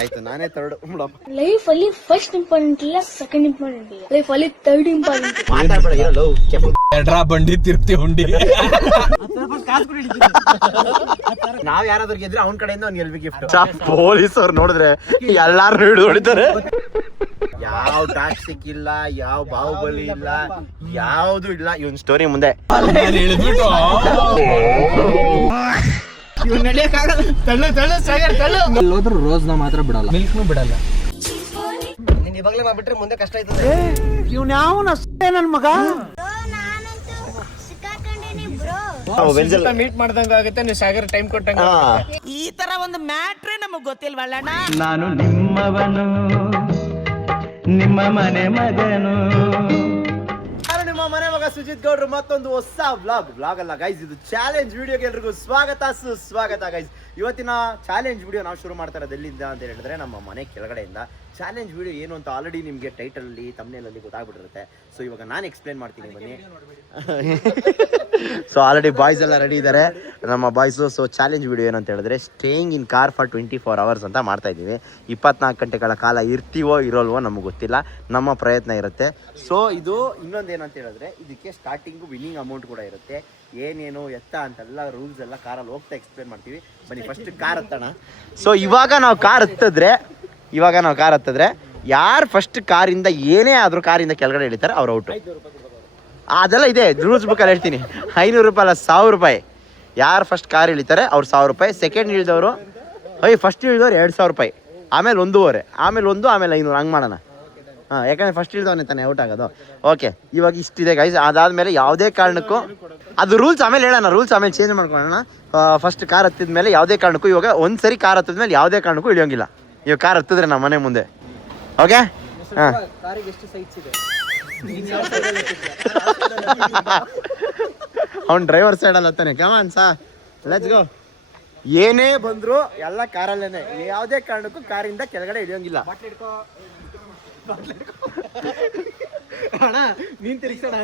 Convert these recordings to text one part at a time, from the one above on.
ಆಯ್ತು ನಾನೇ third life ಅಲ್ಲಿ ಫಸ್ಟ್ ಇಂಪಾರ್ಟೆಂಟ್ ಇಲ್ಲ, ಸೆಕೆಂಡ್ ಇಂಪಾರ್ಟೆಂಟ್ ಇಲ್ಲ, ಲೈಫ್ ಅಲ್ಲಿ ಥರ್ಡ್ ಇಂಪಾರ್ಟೆಂಟ್. ಮಾತಾಡ್ಬೇಡ ಇರಲ್ಲ ಎಡ್ರಾ ಬಂಡಿ ತಿರ್ತಿ ಹುಂಡಿ. ನಾವ್ ಯಾರಾದ್ರೂ ಗೆದ್ರೆ ಅವ್ನ ಕಡೆಯಿಂದ ಅವ್ನು ಗೆಲ್ಬೇಕು ಗಿಫ್ಟ್. ಪೊಲೀಸ್ ಅವ್ರು ನೋಡಿದ್ರೆ ಎಲ್ಲಾರು ಹಿಡಿದು ಹೊಡಿತಾರೆ. ಯಾವ ಟಾಕ್ಸಿಕ್ ಇಲ್ಲ, ಯಾವ ಬಾಹುಬಲಿ ಇಲ್ಲ, ಯಾವ್ದು ಇಲ್ಲ. ಇವನ್ ಸ್ಟೋರಿ ಮುಂದೆ ಹೇಳಿದ್ಬಿಟ್ಟು ಹೋದ್ರು ರೋಸ್ನ ಮಾತ್ರ ಬಿಡಲ್ಲ, ಮಿಲ್ಕ್ನು ಬಿಡಲ್ಲ. ನೀನ್ ಇವಾಗ್ಲೇ ಮಾಡ್ಬಿಟ್ರೆ ಮುಂದೆ ಕಷ್ಟ ಆಯ್ತದೆ. ಇವ್ನ ಯಾವನ ನನ್ ಮಗ ಮೀಟ್ ಮಾಡ್ದಂಗ ಆಗುತ್ತೆ, ನೀವು ಸಾಗರ್ ಟೈಮ್ ಕೊಟ್ಟಂಗ. ಈ ತರ ಒಂದು ಮ್ಯಾಟ್ರೇ ನಮಗ್ ಗೊತ್ತಿಲ್ವಲ್ಲಣ್ಣ. ನಾನು ನಿಮ್ಮವನು, ನಿಮ್ಮ ಮನೆ ಮಗನು. ನಿಮ್ಮ ಮನೆ ಮಗ ಸುಜಿತ್ ಗೌಡ್ರು ಮತ್ತೊಂದು ಹೊಸ ವ್ಲಾಗ್ ಅಲ್ಲ ಗೈಸ್, ಇದು ಚಾಲೆಂಜ್ ವಿಡಿಯೋಗೆ ಎಲ್ರಿಗೂ ಸ್ವಾಗತ ಗೈಸ್. ಇವತ್ತಿನ ಚಾಲೆಂಜ್ ವಿಡಿಯೋ ನಾವು ಶುರು ಮಾಡ್ತಾ ಇರೋದು ಎಲ್ಲಿಂದ ಅಂತ ಹೇಳಿದ್ರೆ ನಮ್ಮ ಮನೆ ಕೆಳಗಡೆಯಿಂದ. ಚಾಲೆಂಜ್ ವಿಡಿಯೋ ಏನು ಅಂತ ಆಲ್ರೆಡಿ ನಿಮಗೆ ಟೈಟಲಲ್ಲಿ ತಮ್ನೇಲಲ್ಲಿ ಗೊತ್ತಾಗ್ಬಿಟ್ಟಿರುತ್ತೆ. ಸೊ ಇವಾಗ ನಾನು ಎಕ್ಸ್ಪ್ಲೇನ್ ಮಾಡ್ತೀನಿ ಬನ್ನಿ. ಸೊ ಆಲ್ರೆಡಿ ಬಾಯ್ಸ್ ಎಲ್ಲ ರೆಡಿ ಇದ್ದಾರೆ ನಮ್ಮ ಬಾಯ್ಸು. ಸೊ ಚಾಲೆಂಜ್ ವಿಡಿಯೋ ಏನಂತ ಹೇಳಿದ್ರೆ staying in car for 24 hours ಅಂತ ಮಾಡ್ತಾ ಇದ್ದೀವಿ. 24 ಗಂಟೆಗಳ ಕಾಲ ಇರ್ತೀವೋ ಇರೋಲ್ವೋ ನಮಗೆ ಗೊತ್ತಿಲ್ಲ, ನಮ್ಮ ಪ್ರಯತ್ನ ಇರುತ್ತೆ. ಸೊ ಇದು ಇನ್ನೊಂದು ಏನಂತ ಹೇಳಿದ್ರೆ ಇದಕ್ಕೆ ಸ್ಟಾರ್ಟಿಂಗು ವಿನ್ನಿಂಗ್ ಅಮೌಂಟ್ ಕೂಡ ಇರುತ್ತೆ. ಏನೇನು ಎತ್ತ ಅಂತೆಲ್ಲ ರೂಲ್ಸ್ ಎಲ್ಲ ಕಾರಲ್ಲಿ ಹೋಗ್ತಾ ಎಕ್ಸ್ಪ್ಲೇನ್ ಮಾಡ್ತೀವಿ. ಬನ್ನಿ ಫಸ್ಟ್ ಕಾರ್ ಹತ್ತೋಣ. ಸೊ ಇವಾಗ ನಾವು ಕಾರ್ ಹತ್ತಿದ್ರೆ ಯಾರು ಫಸ್ಟ್ ಕಾರಿಂದ ಏನೇ ಆದರೂ ಕಾರಿಂದ ಕೆಳಗಡೆ ಇಳಿತಾರೆ ಅವ್ರು ಔಟು. ಅದೆಲ್ಲ ಇದೆ ರೂಲ್ಸ್ ಬುಕ್ಕಲ್ಲಿ ಹೇಳ್ತೀನಿ. 500 ರೂಪಾಯಿ ಅಲ್ಲ, 1000 ರೂಪಾಯಿ. ಯಾರು ಫಸ್ಟ್ ಕಾರ್ ಇಳಿತಾರೆ ಅವ್ರು 1000 ರೂಪಾಯಿ. ಸೆಕೆಂಡ್ ಇಳಿದವರು ಫಸ್ಟ್ ಇಳಿದವ್ರು 2000 ರೂಪಾಯಿ, ಆಮೇಲೆ 1.5, ಆಮೇಲೆ 1, ಆಮೇಲೆ 500 ಹಂಗೆ ಮಾಡೋಣ. ಹಾಂ, ಯಾಕಂದರೆ ಫಸ್ಟ್ ಇಳಿದವನೇ ತಾನೇ ಔಟ್ ಆಗೋದು. ಓಕೆ, ಇವಾಗ ಇಷ್ಟಿದೆ ಗೈಸ್. ಅದಾದಮೇಲೆ ಯಾವುದೇ ಕಾರಣಕ್ಕೂ ಅದು ರೂಲ್ಸ್ ಆಮೇಲೆ ಹೇಳೋಣ, ರೂಲ್ಸ್ ಆಮೇಲೆ ಚೇಂಜ್ ಮಾಡ್ಕೊಳ್ಳೋಣ. ಫಸ್ಟ್ ಕಾರ್ ಹತ್ತಿದ ಮೇಲೆ ಯಾವುದೇ ಕಾರಣಕ್ಕೂ, ಇವಾಗ ಒಂದು ಸರಿ ಕಾರ್ ಹತ್ತಿದ ಮೇಲೆ ಯಾವುದೇ ಕಾರಣಕ್ಕೂ ಇಳಿಯೋಂಗಿಲ್ಲ. ಇವಾಗ ಕಾರ್ ಹತ್ತಿದ್ರೆ ನಮ್ಮ ಮನೆ ಮುಂದೆ. ಓಕೆ, ಹಾಂ. ಅವ್ನು ಡ್ರೈವರ್ ಸೈಡಲ್ಲಿ ಹತ್ತಾನೆ. ಕಮಾನ್ ಸಾ, ಲೆಟ್ಸ್ ಗೋ. ಏನೇ ಬಂದ್ರು ಎಲ್ಲ ಕಾರಲ್ಲೇನೆ, ಯಾವುದೇ ಕಾರಣಕ್ಕೂ ಕಾರಿಂದ ಕೆಳಗಡೆ ಇಳಿಯೋಂಗಿಲ್ಲ. ಅಣ್ಣ ನೀನ್ ತಿರ್ಗಿಸೋಣ,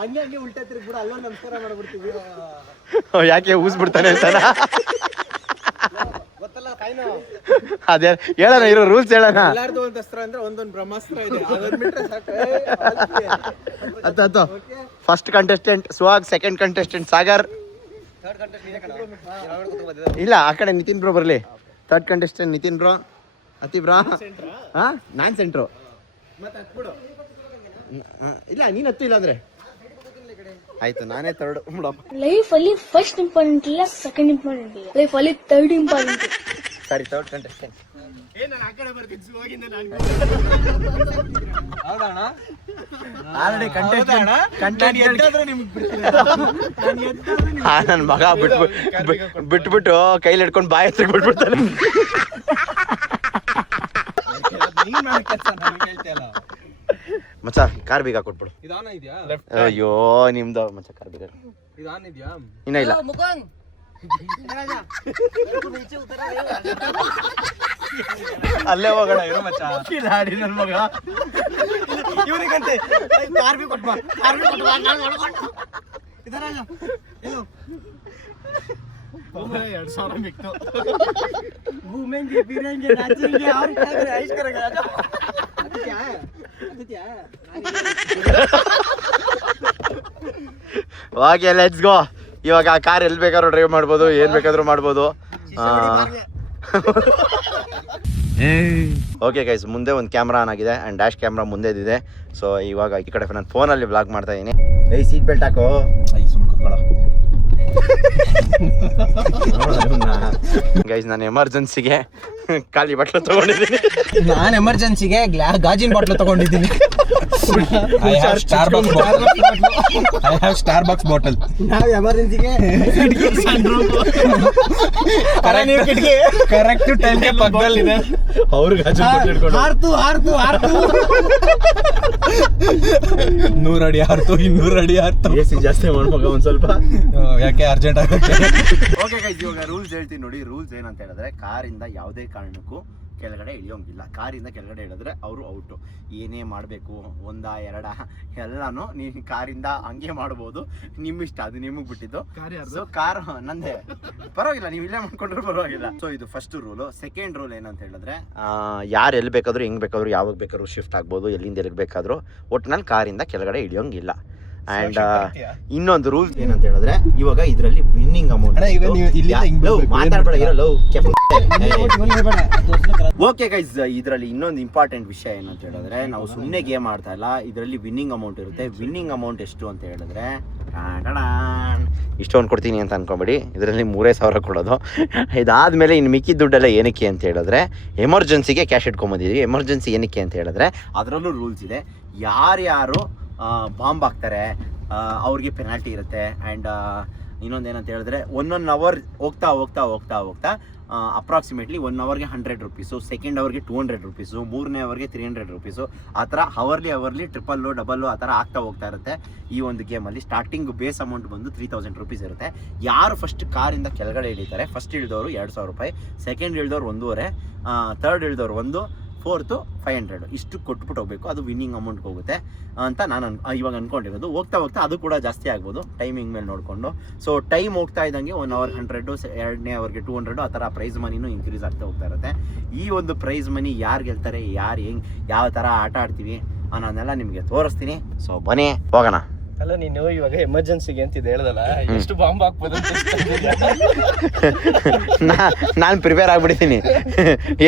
ಹಂಗೆ ಉಲ್ಟಾ ತಿರ್ಗ್ಬಿಡ, ಅಲ್ಲೋ ನಮಸ್ಕಾರ ಮಾಡ್ಬಿಡ್ತೀವಿ. ಯಾಕೆ ಊಸ್ಬಿಡ್ತಾನೆ ಅಂತಾನ ಗೊತ್ತಲ್ಲ ಕಾಯ್ನು. ಅದೇ ಹೇಳೋಣ, ಇರೋ ರೂಲ್ಸ್ ಹೇಳೋಣ. ಎಲ್ಲಾರ್ದು ಒಂದು ಅಸ್ತ್ರ ಅಂದ್ರೆ ಒಂದೊಂದು ಬ್ರಹ್ಮಾಸ್ತ್ರ ಇದೆ, ಅದನ್ನ ಬಿಟ್ರೆ ಸಾಕು. First contestant Suhag, second contestant Sagar, ಇಲ್ಲ ಆ ಕಡೆ ನಿತಿನ್ ಬ್ರೋ ಬರಲಿ. ಥರ್ಡ್ ಕಂಟೆಸ್ಟೆಂಟ್ ನಿತಿನ್ ಬ್ರೋ, ಅತಿ ಬ್ರೋ. ಹಾಂ, ನಾನು ಸೆಂಟ್ರು. ಇಲ್ಲ ನೀನು ಹತ್ತು, ಇಲ್ಲ ಅಂದ್ರೆ ಆಯ್ತು ನಾನೇ ಥರ್ಡ್. ಲೈಫ್ ಅಲ್ಲಿ ಫಸ್ಟ್ ಇಂಪಾರ್ಟೆಂಟ್ ಇಲ್ಲ, ಸೆಕೆಂಡ್ ಇಂಪಾರ್ಟೆಂಟ್ ಇಲ್ಲ, ಲೈಫ್ ಅಲ್ಲಿ ಥರ್ಡ್ ಇಂಪಾರ್ಟೆಂಟ್. ಸರಿ, ಥರ್ಡ್ ಕಂಟೆಸ್ಟೆಂಟ್. ನನ್ನ ಮಗ ಬಿಟ್ಬಿಟ್ಟು ಕೈಲಿ ಹಿಡ್ಕೊಂಡು ಬಾಯಿ ಹತ್ರ ಬಿಟ್ಬಿಡ್ತಾನೆ. ಮಚ್ಚ ಕಾರ್ ಬೀಗ ಕೊಟ್ಬಿಡು. ಅಯ್ಯೋ ನಿಮ್ದು ಮಚ್ಚ ಕಾರ್ ಬೀಗ ಇನ್ನ ಇಲ್ಲ. ಅಲ್ಲೇ ಹೋಗೋಣ ಇರೋ ಮಚ್ಚ. ನನ್ನ ಮಗ ಇವನಿಗಂತೆ ಕಾರ್ ಬಿ ಕೊಟ್ಬಾ, ಕಾರ್ ಬಿ ಕೊಟ್ಬಾ. ಇದರಾಜ 2000 ಮಿಕ್ತು घूमेंगे फिरेंगे नाचेंगे और क्या करें, ऐश करेंगे. क्या है ಓಕೆ ಲೆಟ್ಸ್ ಗೋ. ಇವಾಗ ಆ ಕಾರ್ ಎಲ್ಲಿ ಬೇಕಾದ್ರೂ ಡ್ರೈವ್ ಮಾಡ್ಬೋದು, ಏನ್ ಬೇಕಾದ್ರೂ ಮಾಡ್ಬೋದು. ಓಕೆ ಗೈಸ್, ಮುಂದೆ ಒಂದು ಕ್ಯಾಮ್ರಾ ಆನ್ ಆಗಿದೆ ಆ್ಯಂಡ್ ಡ್ಯಾಶ್ ಕ್ಯಾಮ್ರಾ ಮುಂದೆ ಇದೆ. ಸೊ ಇವಾಗ ಈ ಕಡೆ ನಾನು ಫೋನಲ್ಲಿ ವ್ಲಾಗ್ ಮಾಡ್ತಾ ಇದ್ದೀನಿ. ಸೀಟ್ ಬೆಲ್ಟ್ ಹಾಕೋ. ಸುಮ್ಮನೆ ಕೂತ್ಕೊಳ್ಳೋ ಗೈಸ್. ನಾನು ಎಮರ್ಜೆನ್ಸಿಗೆ ಖಾಲಿ ಬಟ್ಲು ತಗೊಂಡಿದ್ದೀನಿ. ನಾನು ಎಮರ್ಜೆನ್ಸಿಗೆ ಗಾಜಿನ ಬಾಟ್ಲು ತಗೊಂಡಿದ್ದೀನಿ. I have Starbucks bottle. ನಾವು ಎಮರ್ಜೆನ್ಸಿಗೆ ಕರೆಕ್ಟ್ ಟೈಮ್ಗೆ ಪಕ್ಕದಲ್ಲಿದೆ. ಅವ್ರಿಗೆ 100 ಅಡಿ ಹಾರ್ತು, 200 ಅಡಿ ಹಾರ್ತು. AC ಜಾಸ್ತಿ ಮಾಡ್ಬೇಕು ಒಂದ್ ಸ್ವಲ್ಪ, ಯಾಕೆ ಅರ್ಜೆಂಟ್ ಆಗುತ್ತೆ. ಓಕೆ ಗೈಸ್, ಇವಾಗ ರೂಲ್ಸ್ ಹೇಳ್ತೀನಿ ನೋಡಿ. ರೂಲ್ಸ್ ಏನಂತ ಹೇಳಿದ್ರೆ ಕಾರಿಂದ ಯಾವುದೇ ಕಾರಣಕ್ಕೂ ಕೆಳಗಡೆ ಇಳಿಯೋಂಗಿಲ್ಲ. ಕಾರಿಂದ ಕೆಳಗಡೆ ಇಳಿದ್ರೆ ಅವರು ಔಟು. ಏನೇ ಮಾಡಬೇಕು, 1 2 ಎಲ್ಲಾನು ನೀವು ಕಾರಿಂದ ಹಂಗೆ ಮಾಡ್ಬೋದು, ನಿಮ್ಮ ಇಷ್ಟ, ಅದು ನಿಮಗೆ ಬಿಟ್ಟಿದ್ದು. ಸೊ ಕಾರ್ ನಂದೇ, ಪರವಾಗಿಲ್ಲ, ನೀವು ಇಲ್ಲೇ ಮಾಡ್ಕೊಂಡ್ರು ಪರವಾಗಿಲ್ಲ. ಸೊ ಇದು ಫಸ್ಟ್ ರೂಲು. ಸೆಕೆಂಡ್ ರೂಲ್ ಏನಂತ ಹೇಳಿದ್ರೆ, ಯಾರು ಎಲ್ಲಿ ಬೇಕಾದ್ರೂ ಹೆಂಗ್ ಬೇಕಾದ್ರೂ ಯಾವಾಗ ಬೇಕಾದ್ರೂ ಶಿಫ್ಟ್ ಆಗ್ಬೋದು, ಎಲ್ಲಿಂದ ಎಲ್ಲಿಗೆ ಬೇಕಾದ್ರೂ, ಒಟ್ಟಿನಲ್ಲಿ ಕಾರಿಂದ ಕೆಳಗಡೆ ಇಳಿಯೋಂಗಿಲ್ಲ. ಅಂಡ್ ಇನ್ನೊಂದು ರೂಲ್ ಏನಂತ ಹೇಳಿದ್ರೆ, ಇವಾಗ ಇದರಲ್ಲಿ ವಿನ್ನಿಂಗ್ ಅಮೌಂಟ್ ಮಾತಾಡ್ಬೇಡ ಇರಲ್ಲ. ಓಕೆ ಗೈಸ್, ಇದರಲ್ಲಿ ಇನ್ನೊಂದು ಇಂಪಾರ್ಟೆಂಟ್ ವಿಷಯ ಏನಂತ ಹೇಳಿದ್ರೆ, ನಾವು ಸುಮ್ಮನೆ ಗೇಮ್ ಆಡ್ತಾ ಇಲ್ಲ, ಇದರಲ್ಲಿ ವಿನ್ನಿಂಗ್ ಅಮೌಂಟ್ ಇರುತ್ತೆ. ವಿನ್ನಿಂಗ್ ಅಮೌಂಟ್ ಎಷ್ಟು ಅಂತ ಹೇಳಿದ್ರೆ, ಇಷ್ಟೊಂದು ಕೊಡ್ತೀನಿ ಅಂತ ಅನ್ಕೊಂಬೇಡಿ, ಇದರಲ್ಲಿ 3,000 ಕೊಡೋದು. ಇದಾದ್ಮೇಲೆ ಇನ್ನು ಮಿಕ್ಕಿದ ದುಡ್ಡೆಲ್ಲ ಏನಕ್ಕೆ ಅಂತ ಹೇಳಿದ್ರೆ, ಎಮರ್ಜೆನ್ಸಿಗೆ ಕ್ಯಾಶ್ ಇಟ್ಕೊಂಬಂದಿದ್ದೀವಿ. ಎಮರ್ಜೆನ್ಸಿ ಏನಕ್ಕೆ ಅಂತ ಹೇಳಿದ್ರೆ, ಅದರಲ್ಲೂ ರೂಲ್ಸ್ ಇದೆ. ಯಾರ್ಯಾರು ಬಾಂಬ್ ಹಾಕ್ತಾರೆ ಅವ್ರಿಗೆ ಪೆನಾಲ್ಟಿ ಇರುತ್ತೆ. ಆ್ಯಂಡ್ ಇನ್ನೊಂದೇನಂತ ಹೇಳಿದ್ರೆ, 1 ಅವರ್ ಹೋಗ್ತಾ ಅಪ್ರಾಕ್ಸಿಮೇಟ್ಲಿ 1 ಅವರ್ಗೆ 100 ರುಪೀಸು, ಸೆಕೆಂಡ್ ಅವರ್ಗೆ 200 ರುಪೀಸು, 3ನೇ ಅವರ್ಗೆ 300 ರುಪೀಸು, ಆ ಥರ ಅವರ್ಲಿ ಟ್ರಿಪಲ್ಲು ಡಬಲ್ಲು ಆ ಥರ ಆಗ್ತಾ ಹೋಗ್ತಾ ಇರುತ್ತೆ. ಈ ಒಂದು ಗೇಮಲ್ಲಿ ಸ್ಟಾರ್ಟಿಂಗ್ ಬೇಸ್ ಅಮೌಂಟ್ ಬಂದು 3,000 ರುಪೀಸ್ ಇರುತ್ತೆ. ಯಾರು ಫಸ್ಟ್ ಕಾರಿಂದ ಕೆಳಗಡೆ ಇಳಿತಾರೆ, ಫಸ್ಟ್ ಇಳಿದವರು 2,000 ರೂಪಾಯಿ, ಸೆಕೆಂಡ್ ಇಳಿದವ್ರು 1,500, ಥರ್ಡ್ ಇಳಿದವ್ರು 1, ಫೋರ್ತು 500, ಇಷ್ಟು ಕೊಟ್ಬಿಟ್ಟು ಹೋಗ್ಬೇಕು. ಅದು ವಿನ್ನಿಂಗ್ ಅಮೌಂಟ್ಗೆ ಹೋಗುತ್ತೆ ಅಂತ ನಾನು ಇವಾಗ ಅನ್ಕೊಂಡಿರೋದು. ಹೋಗ್ತಾ ಅದು ಕೂಡ ಜಾಸ್ತಿ ಆಗ್ಬೋದು ಟೈಮಿಂಗ್ ಮೇಲೆ ನೋಡಿಕೊಂಡು. ಸೊ ಟೈಮ್ ಹೋಗ್ತಾ ಇದ್ದಂಗೆ 1 ಅವರ್ 100, 2ನೇ ಅವರ್ಗೆ 200, ಆ ಥರ ಪ್ರೈಸ್ ಮನಿನೂ ಇನ್ಕ್ರೀಸ್ ಆಗ್ತಾ ಹೋಗ್ತಾ ಇರುತ್ತೆ. ಈ ಒಂದು ಪ್ರೈಸ್ ಮನಿ ಯಾರು ಗೆಲ್ತಾರೆ, ಯಾರು ಯಾವ ಥರ ಆಟ ಆಡ್ತೀವಿ ಅನ್ನೋದನ್ನೆಲ್ಲ ನಿಮಗೆ ತೋರಿಸ್ತೀನಿ. ಸೊ ಬನ್ನಿ ಹೋಗೋಣ. ಅಲ್ಲ, ನೀನು ಇವಾಗ ಎಮರ್ಜೆನ್ಸಿಗೆ ಅಂತಿದೆ ಹೇಳ್ದಲ್ಲ, ಎಷ್ಟು ಬಾಂಬ್ ಹಾಕ್ಬೋದು ನಾನು ಪ್ರಿಪೇರ್ ಆಗ್ಬಿಡ್ತೀನಿ.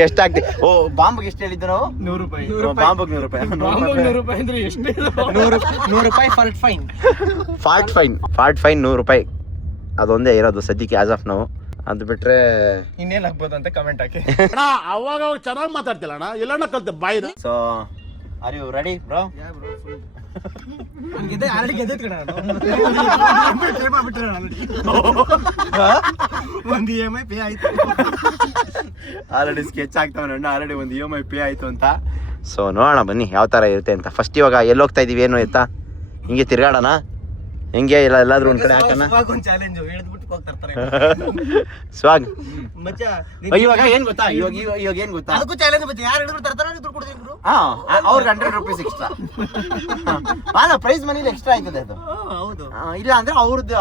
ಎಷ್ಟಾಗ್ತಿ? ಓ, ಬಾಂಬ್ಗೆ ಎಷ್ಟು ಹೇಳಿದ್ದು ನಾವು? 100 ರೂಪಾಯಿ. ಬಾಂಬ್ಗೆ 100 ರೂಪಾಯಿ. 100 ರೂಪಾಯಿ ಅಂದ್ರೆ ಎಷ್ಟು? 100 ರೂಪಾಯಿ ಫಾಲ್ಟ್ ಫೈನ್. ಫಾಲ್ಟ್ ಫೈನ್ 100 ರೂಪಾಯಿ. ಅದೊಂದೇ ಇರೋದು ಸದ್ಯಕ್ಕೆ ಆಸ್ ಆಫ್ ನಾವು. ಅದು ಬಿಟ್ರೆ ಇನ್ನೇನ್ ಹಾಕ್ಬೋದು ಅಂತ ಕಮೆಂಟ್ ಹಾಕಿ. ಅವಾಗ ಚೆನ್ನಾಗಿ ಮಾತಾಡ್ತಿಲ್ಲ ಅಣ್ಣ, ಎಲ್ಲಣ್ಣ ಕಲ್ತೆ ಬಾಯಿನ. So are you ready bro? ಒಂದು EMI ಪೇ ಆಯ್ತು. ಆಲ್ರೆಡಿ ಸ್ಕೆಚ್ ಆಗ್ತಾವಣ್ಣ, ಆಲ್ರೆಡಿ ಒಂದು EMI ಪೇ ಆಯ್ತು ಅಂತ. ಸೊ ನೋಡೋಣ ಬನ್ನಿ ಯಾವ ಥರ ಇರುತ್ತೆ ಅಂತ. ಫಸ್ಟ್ ಇವಾಗ ಎಲ್ಲಿ ಹೋಗ್ತಾ ಇದೀವಿ, ಏನು ಎತ್ತಾ ಹಿಂಗೆ ತಿರ್ಗಾಡೋಣ, ಹೆಂಗೆ ಇಲ್ಲ ಎಲ್ಲಾದ್ರೂ ಒಂದ್ ಕಡೆ ಹಾಕೋಣ. ಒಂದು ಚಾಲೆಂಜ್ ಹೇಳಿದ್ಬಿಟ್ಟು ಹೋಗ್ತಾರೆ ಸ್ವಾಗ್ ಮಚ್ಚ. ಇವಾಗ ಏನ್ ಗೊತ್ತಾ, ಇವಾಗ ಏನ್ ಗೊತ್ತಾ, ಅದಕ್ಕೂ ಚಾಲೆಂಜ್ ಮತ್ತೆ ಯಾರು ಹೇಳಿದ್ರು ತರ್ತಾರೆ, ದುಡ್ಡು ಕೊಡ್ತೀನಿ ಗುರು. ಅವ್ರಿಗೆ 100 ರುಪೀಸ್ ಎಕ್ಸ್ಟ್ರಾ. ಅಲ್ಲ, ಪ್ರೈಸ್ ಮನೇಲಿ ಎಕ್ಸ್ಟ್ರಾ ಆಯ್ತದೆ ಅದು. ಹೌದು, ಇಲ್ಲ ಅಂದ್ರೆ